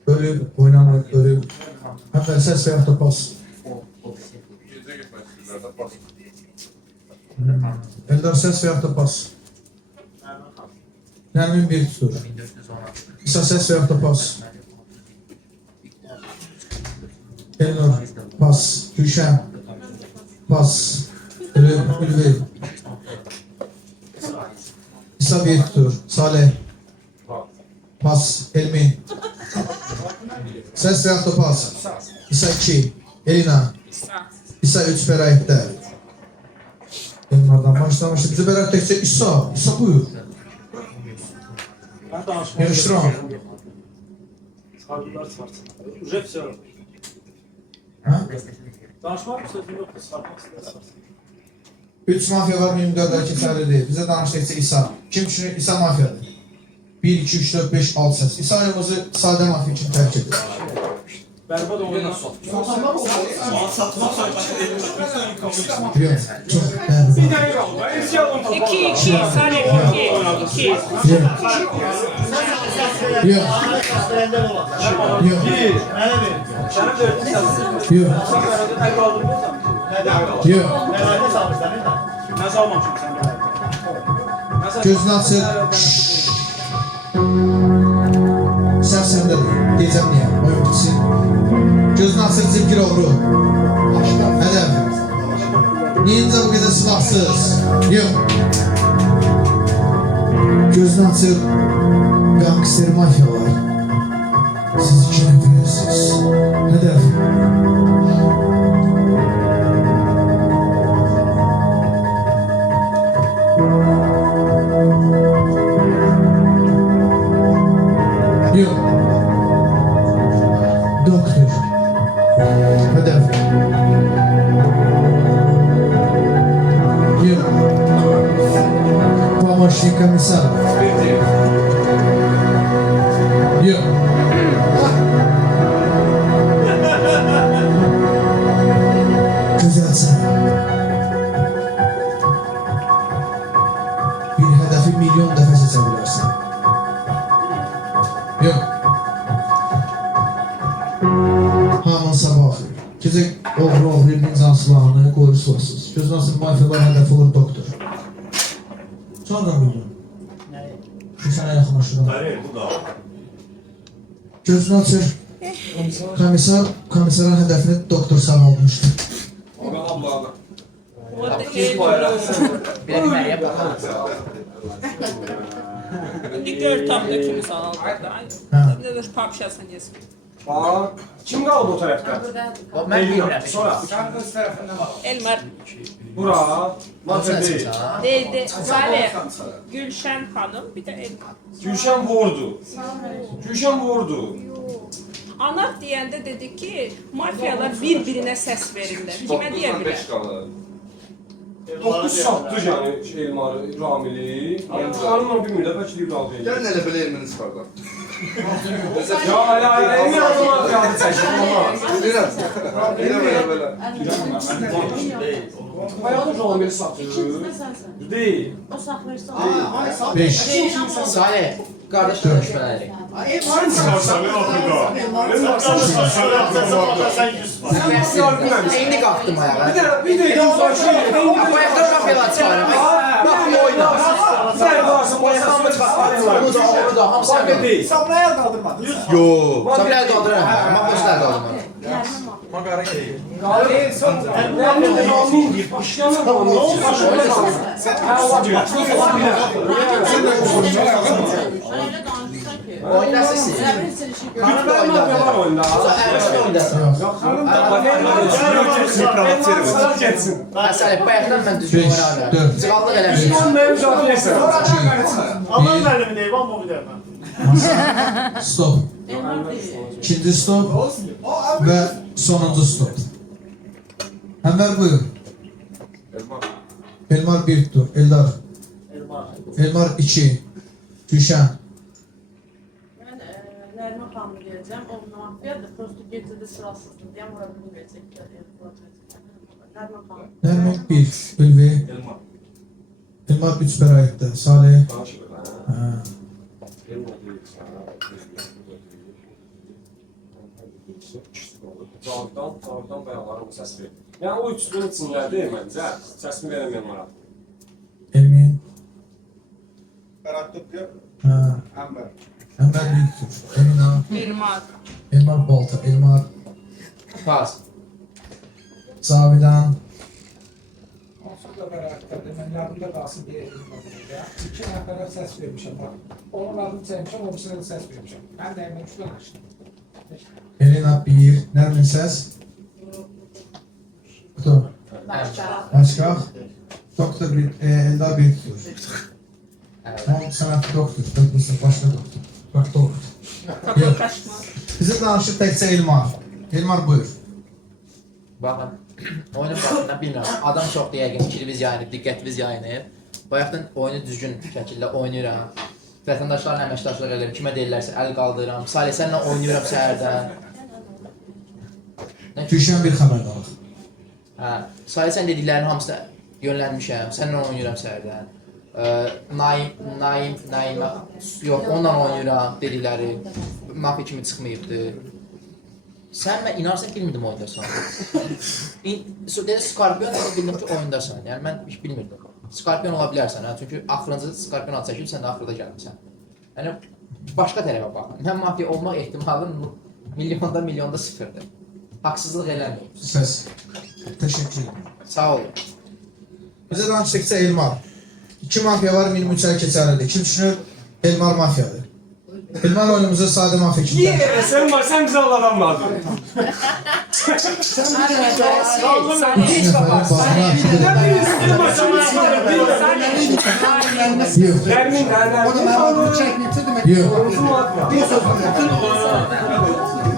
Ölüb, oynanır, ölüb. Hətta səs və yaxud da pas. Gece gitmek sizlerden bak. Eldar səs və yaxud da pas. Nərmin bir tutur. İsa səs və yaxud da pas. Elnur, pas. Gülşən, pas. Ölüb, Ülvi. İsa bir tutur. Salih. Pas. Elmin. Səs və yaxud da pas. İsa 2. Elina. İsa 3 bəraətdə. Elmardan başlamışdı. Bizi bəraət təkcə İsa. İsa buyur. Ben danışmaya Yığışdıram. Çıxardılar çıxarsın. Uje pis olur. Danışmaq bir sözüm yoxdur. Çıxartmaq istəyirsən. 3 mafya var, 24 erkek sayılır. Bize danıştıkça İsa. Kim düşünür? İsa mafyadır. 1, 2, 3, 4, 5, 6 ses. İsa oyunumuzu sade mafya için terk edir. Bərbad oyuna satmaq Biliyorum. Çok berbat. Bir tane kaldı. Eski alın topu. 2-2, Salih 2. Yok. Yok. Sənin dördün səsin. Yok. Sən tək qaldırmıyorsan. Nədən? Yok. Nələrdə salmışsan? Nə salmamışım sən nələrdə? Gözünü açır. Sen sendedir. Diyeceğim niye? Oyun bitsin. Gözünü açır zimgir oğru. Hedef. Ninja bu gece silahsız. Yok. Gözünü açır. Gangster mafyalar. Siz içine bilirsiniz. Hedef. Yok. Doktor. Hedef. Yok. Başlayın komisar. Yok. Güzelsin. Bir hedefi milyon defa seçebilirsin. Yok. Hamın sabah. Gecə oğru birinci silahını qoyursunuz. Gözün asıl mafiyalar hədəfi olur doktor. Sonradan bildin. Şu sənə yaxınlaşıram. Hayır, bu da. Gözünü açır. Komisarın hədəfini doktor sən almışdı. İndi gör tam da kimi saldı. Ne de papşasın desin. Aa, kim qaldı o tərəfdə? Mən bilmirəm. Sonra. Elmar. Bura. Mafiya deyil. Değildi. Salih. Gülşen Hanım bir de Elmar. Gülşen vurdu. Gülşen vurdu. Anar deyəndə dedi ki, mafiyalar bir-birinə səs verirlər. Kimə deyə bilər? 9 sattı yani Elmar'ı, Ramil'i. Hanımla bilmir de belki bir dalga Gel hele böyle elmini çıkardan. Ya, emin adamlar kağıdı çəkir, olmaz. Bilirəm. Bilirəm belə. Hayatım Ramil'i satır. Değil. O saxlayırsa. 5. Salih, qardaşlar şübhələnir. Sen çıkarsan ben oturdu. İndi qalxdım ayağa. Bir de Bu ayaqdan mafiyalar çıxarım. Mafiya oyna. Sen varsın bu ayaqdan çıkarsan. Onu da hamısı değil. Sabraya qaldırmadın. Yox. Sabraya qaldıram. Mafiyalar qaldırmadı. Makara geyik. Ramin deyir, başlayan adam. Oynasın siz. Bütün mafiyalar oyunda. Salih, bu ayaqdan mən düzgün oynamıram. Çıxallıq eləmişim. Mənim müdafiəsən. Aman mənim deyim, amma bir dəfə. Stop. İkinci stop ve sonuncu stop. Enver buyur. Elmar 1 tur. Eldar. Elmar 2. Gülşen. Mən Nərmin xanımı deyəcəm, onun mafiyadır, prosto gecədə sırasızdır deyəm, ora bilməyəcək. Nərmin xanım. Nermin 1. Ülvi. Elmar 3 bəraətdə. Salih. Cavabdan bayanlara bu səs verir. Yəni o üçünün içindədir məncə. Səsini verəməyən var. Emin. Berat tutuyor. Enver. Enver 1 tur. Emina. Elmar. Elmar Balta. Elmar. Pas. Zavidan. Onsuz da bəraətlərdə mən yadımda qalsın deyə edirəm. 2 nəfərə səs vermişəm. Onun adını çəkmişəm, onun da səs vermişəm. Mən də əmən üçdən açdım. Elina 1. Nermin ses. Kto? Başka. Doktor Eldar 1 tur. On sanatçı doktor. Doktorsun başka doktor. Bak doktor. Yok. Bize danışır tekçe Elmar. Elmar buyur. Baxın, oyunun başında bilmirəm. Adam çoxdur yəqin, fikrimiz yayınıb, diqqətimiz yayınıb. Bayaqdan oyunu düzgün şəkildə oynayıram. Vətəndaşların əməkdaşlıq edirəm, kimə deyirlərsə əl qaldırıram. Salih, sənlə oynayıram səhərdən. Gülşen bir xəbərdarlıq. Hə, Salih, sən dediklərinin hamısına yönlənmişəm, sənlə oynayıram səhərdən. Naimə, yox, onunla oynayıram dedikləri, mafiya kimi çıxmayıbdı. Sən mən inarsan ki, bilmirdim oyundasan. Dedi Skorpion, bildim ki, oyundasan. Yəni mən hiç bilmirdim. Skorpion ola bilərsən, hə? Çünki axırıncı Skorpion ad çəkib, sən də axırda gəlmişsən. Yəni, başqa tərəfə baxın. Mən mafiya olmaq ehtimalım milyonda sıfırdır. Haqsızlıq eləməyim. Səs. Teşekkür ederim. Sağ olun. Bize danıştıkça Elmar. 2 mafya var, minimum 3 ay keçərlidir. Kim düşünür? Elmar mafyadır. Elmar oyunumuzu sade mafya kimi. Niye sen var, sen güzel adamlardın. Sen hiç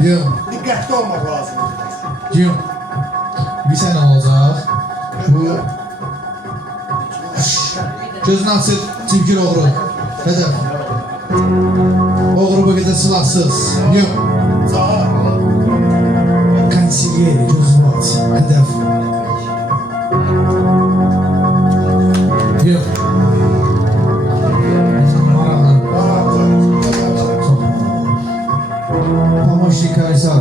Yok. Dikkatli olmak lazım. Yok. Bir sene olacak. Bu gözünü açıp Cibgir oğru. Hədəf. Oğru bu gecə silahsız. Yox. Konsilyeri gözünü aç. Hədəf. Yox. Pomoçnik komisar.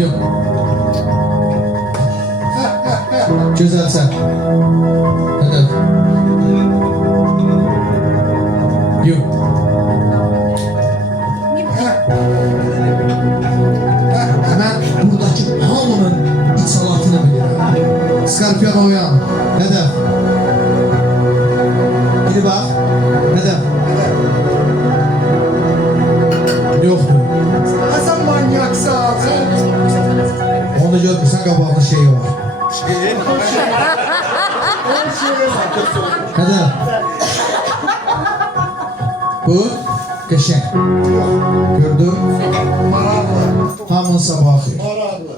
Yox. Güzelsen. Hədəf. Yox. Mən buradakı hamının içalatını bilirəm. Skorpion oyan. Hədəf. Biri bax. Hədəf. Yoxdur. Sən manyaksan. Onu görmürsən qabağında şey var. Hədəf. Bu qəşəng. Gördün? Hamının sabahı xeyir.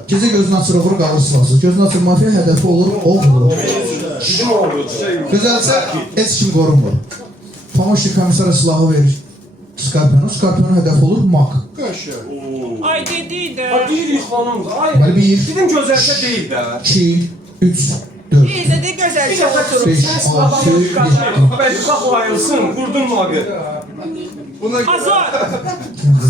Gecə gözünü açır olur, qalır silahsız. Gözünü açır mafiya hədəfi olur, olur. Gözəlsə, heç kim qorunmur. Pomoçnik komissara silahı verir Skorpionu. Skorpionun hədəfi olur mak. Ay dedik də. Ha deyirik xanım da. Ay. Bəli, bir. Dedim gözəlsə deyil də. 2, 3, 4. Biz də gözəl Bir çox dəfə oturub. 5, 6, 7. Bəlkə bax ayılsın, qurdun abi. Azar.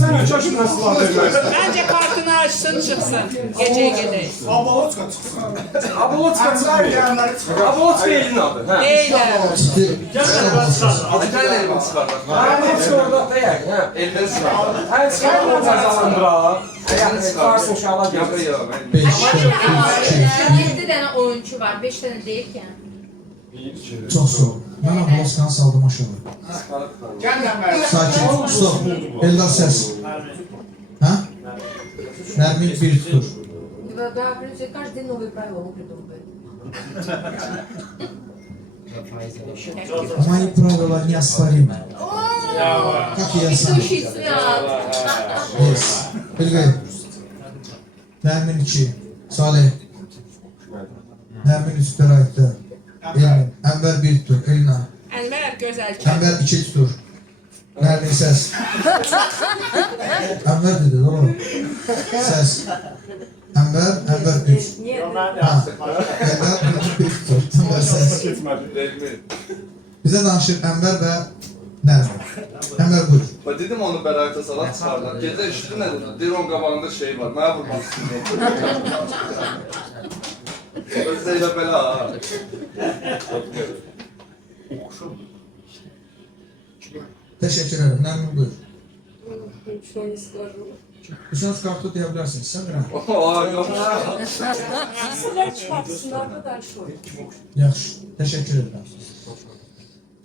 Sən üç yaşından silah verməzsən. Bence kartını açsın çıksın. Geceye gedək. Abaloçka çıxsın. Abaloçka çıxmıyor. Abaloçka elin adı. Hə. Deyiləm. Adı gəlin elini çıxardır. Abaloçka orada deyək. Hə. Elini çıxardır. Hər çıxardır cəzalandırar. Elini çıxardır. Varsın şahla Yox, gəlir. yox. 5, 7 dənə oyuncu var, 5 dənə deyil ki. Çox sağ ol. Mən ambulansdan saldım aşağı. Sakin, stop. Eldar səs. Hə? Nərmin bir tutur. Да, в принципе, каждый день новые правила придумывает. Мои правила неоспоримы. Как я сам. Yes. Bilgey. Nərmin 2. Salih. Nərmin 3 tərəfdə. Elmin. Ənvər 1 tutur. Elina. Ənvər gözəl. Ənvər 2 tutur. Nərmin səs. Ənvər dedi, doğru. Səs. Ənvər 3. Ha. Ənvər 1 tutur. Ənvər səs. Bizə danışır Ənvər və Nərmin. Ənvər buyur. Bax dedim onu bəraətə salaq çıxardılar. Gecə eşitdi nə dedi? Deyir onun qabağında şey var. Mənə vurmaq istəyir. Özdə elə belə ha. Təşəkkür ederim. Nərmin buyur. Ничего не скажу. Uşaq qartı deyə bilərsiniz. Sən bilən. Sizler çıkartsın arkadaşlar. Yaxşı. Təşəkkür edirəm.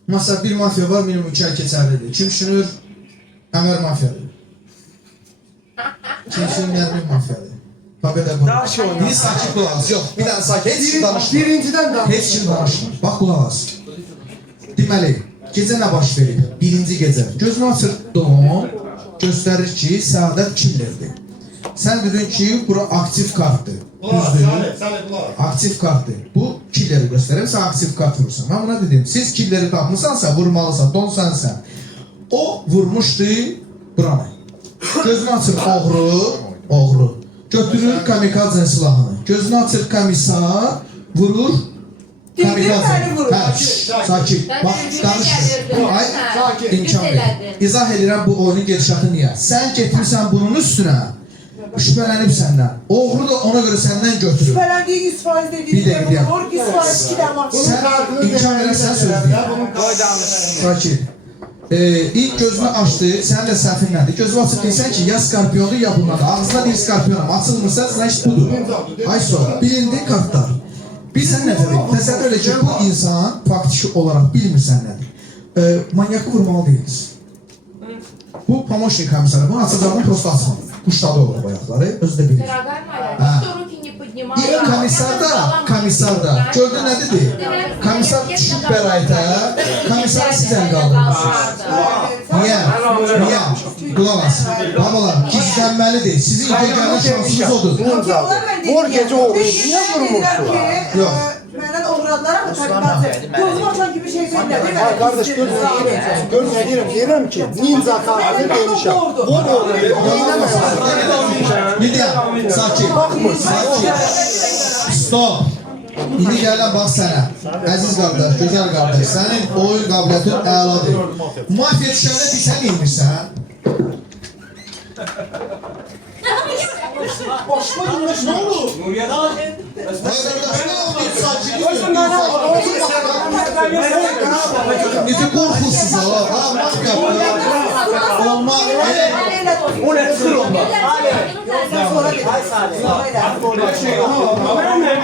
Məsələn, bir mafiya var, minimum 2 ay keçərlidir. Kim düşünür? Ənvər mafiyadır. Kim düşünür? Nərmin mafiyadır. Fəqət əqodur. Bir sakit qulaq as. Yox, bir dənə sakit. Heç kim danışmır. Birincidən danışmır. Heç kim danışmır. Bax, qulaq as. Deməli, gecə nə baş verib? Birinci gecə. Gözünü açırdın, göstərir ki, Səadət killerdir. Sən dedin ki, bura aktiv kartdır. Düzdür? Aktiv kartdır. Bu killeri göstərir, sən aktiv kart vurursan. Mən buna dedim, siz killeri tapmışsansa, vurmalısan, donsan sən. O vurmuşdu buranı. Gözünü açır oğru. Götürür kamikazın silahını. Gözünü açır komissar, vurur. Sakin. Bax, danışmır. Ay, imkan verir. İzah edirəm bu oyunun gedişatı niyə? Sən getmirsən bunun üstünə, şübhələnib səndən. Oğru da ona görə səndən götürür. Şübhələndiyi 100% dediği de olur. 100% 2 də mafiya. Sən imkan verirsən söz deyir. Sakin. İlk gözünü açdı, sən də səhvinlədir. Gözünü açıb deyirsən ki, ya skorpiyondur, ya bunlar. Ağzına deyir skorpiyonam, açılmırsa zəş budur. Ay sonra, bilindi kartlar. Bilsən nədir? Təsəvvür elə ki, bu insan faktiki olaraq bilmirsən nədir? Manyakı vurmalı deyiliz. Bu pomoçnik komissarı, bunu açacağını prosto açmalı. Quşladı olur bayaqları, özü də bilir. Komissarda, gördün nə dedi? Komissar düşüb bəraətə, komissarı siz əl qaldırmışsınız. Niyə? Qulaq as. Babalar, gizlənməlidir. Sizin yeganə şansınız odur. Vur gecə oğru. Niyə vurmursun? Yox. Məndən oğradı. adlara da tabii gözüm açan gibi şey değil. Hayır kardeş görün ne diyorum ki ninja katil demişim. Midian, sakin. Sakin. Stop. İndi gələn bax sənə. Əziz qardaş, gözəl qardaş, sənin oyun qabiliyyətin əladır. Mafiya düşəndə bir sən inmirsən. Başıma girmiş ne olur? Nuriye daha Niti korkusuz ha. Mafiya. Olmaz. O ne sır onda? Sonra bir. Hayır, sonra bir.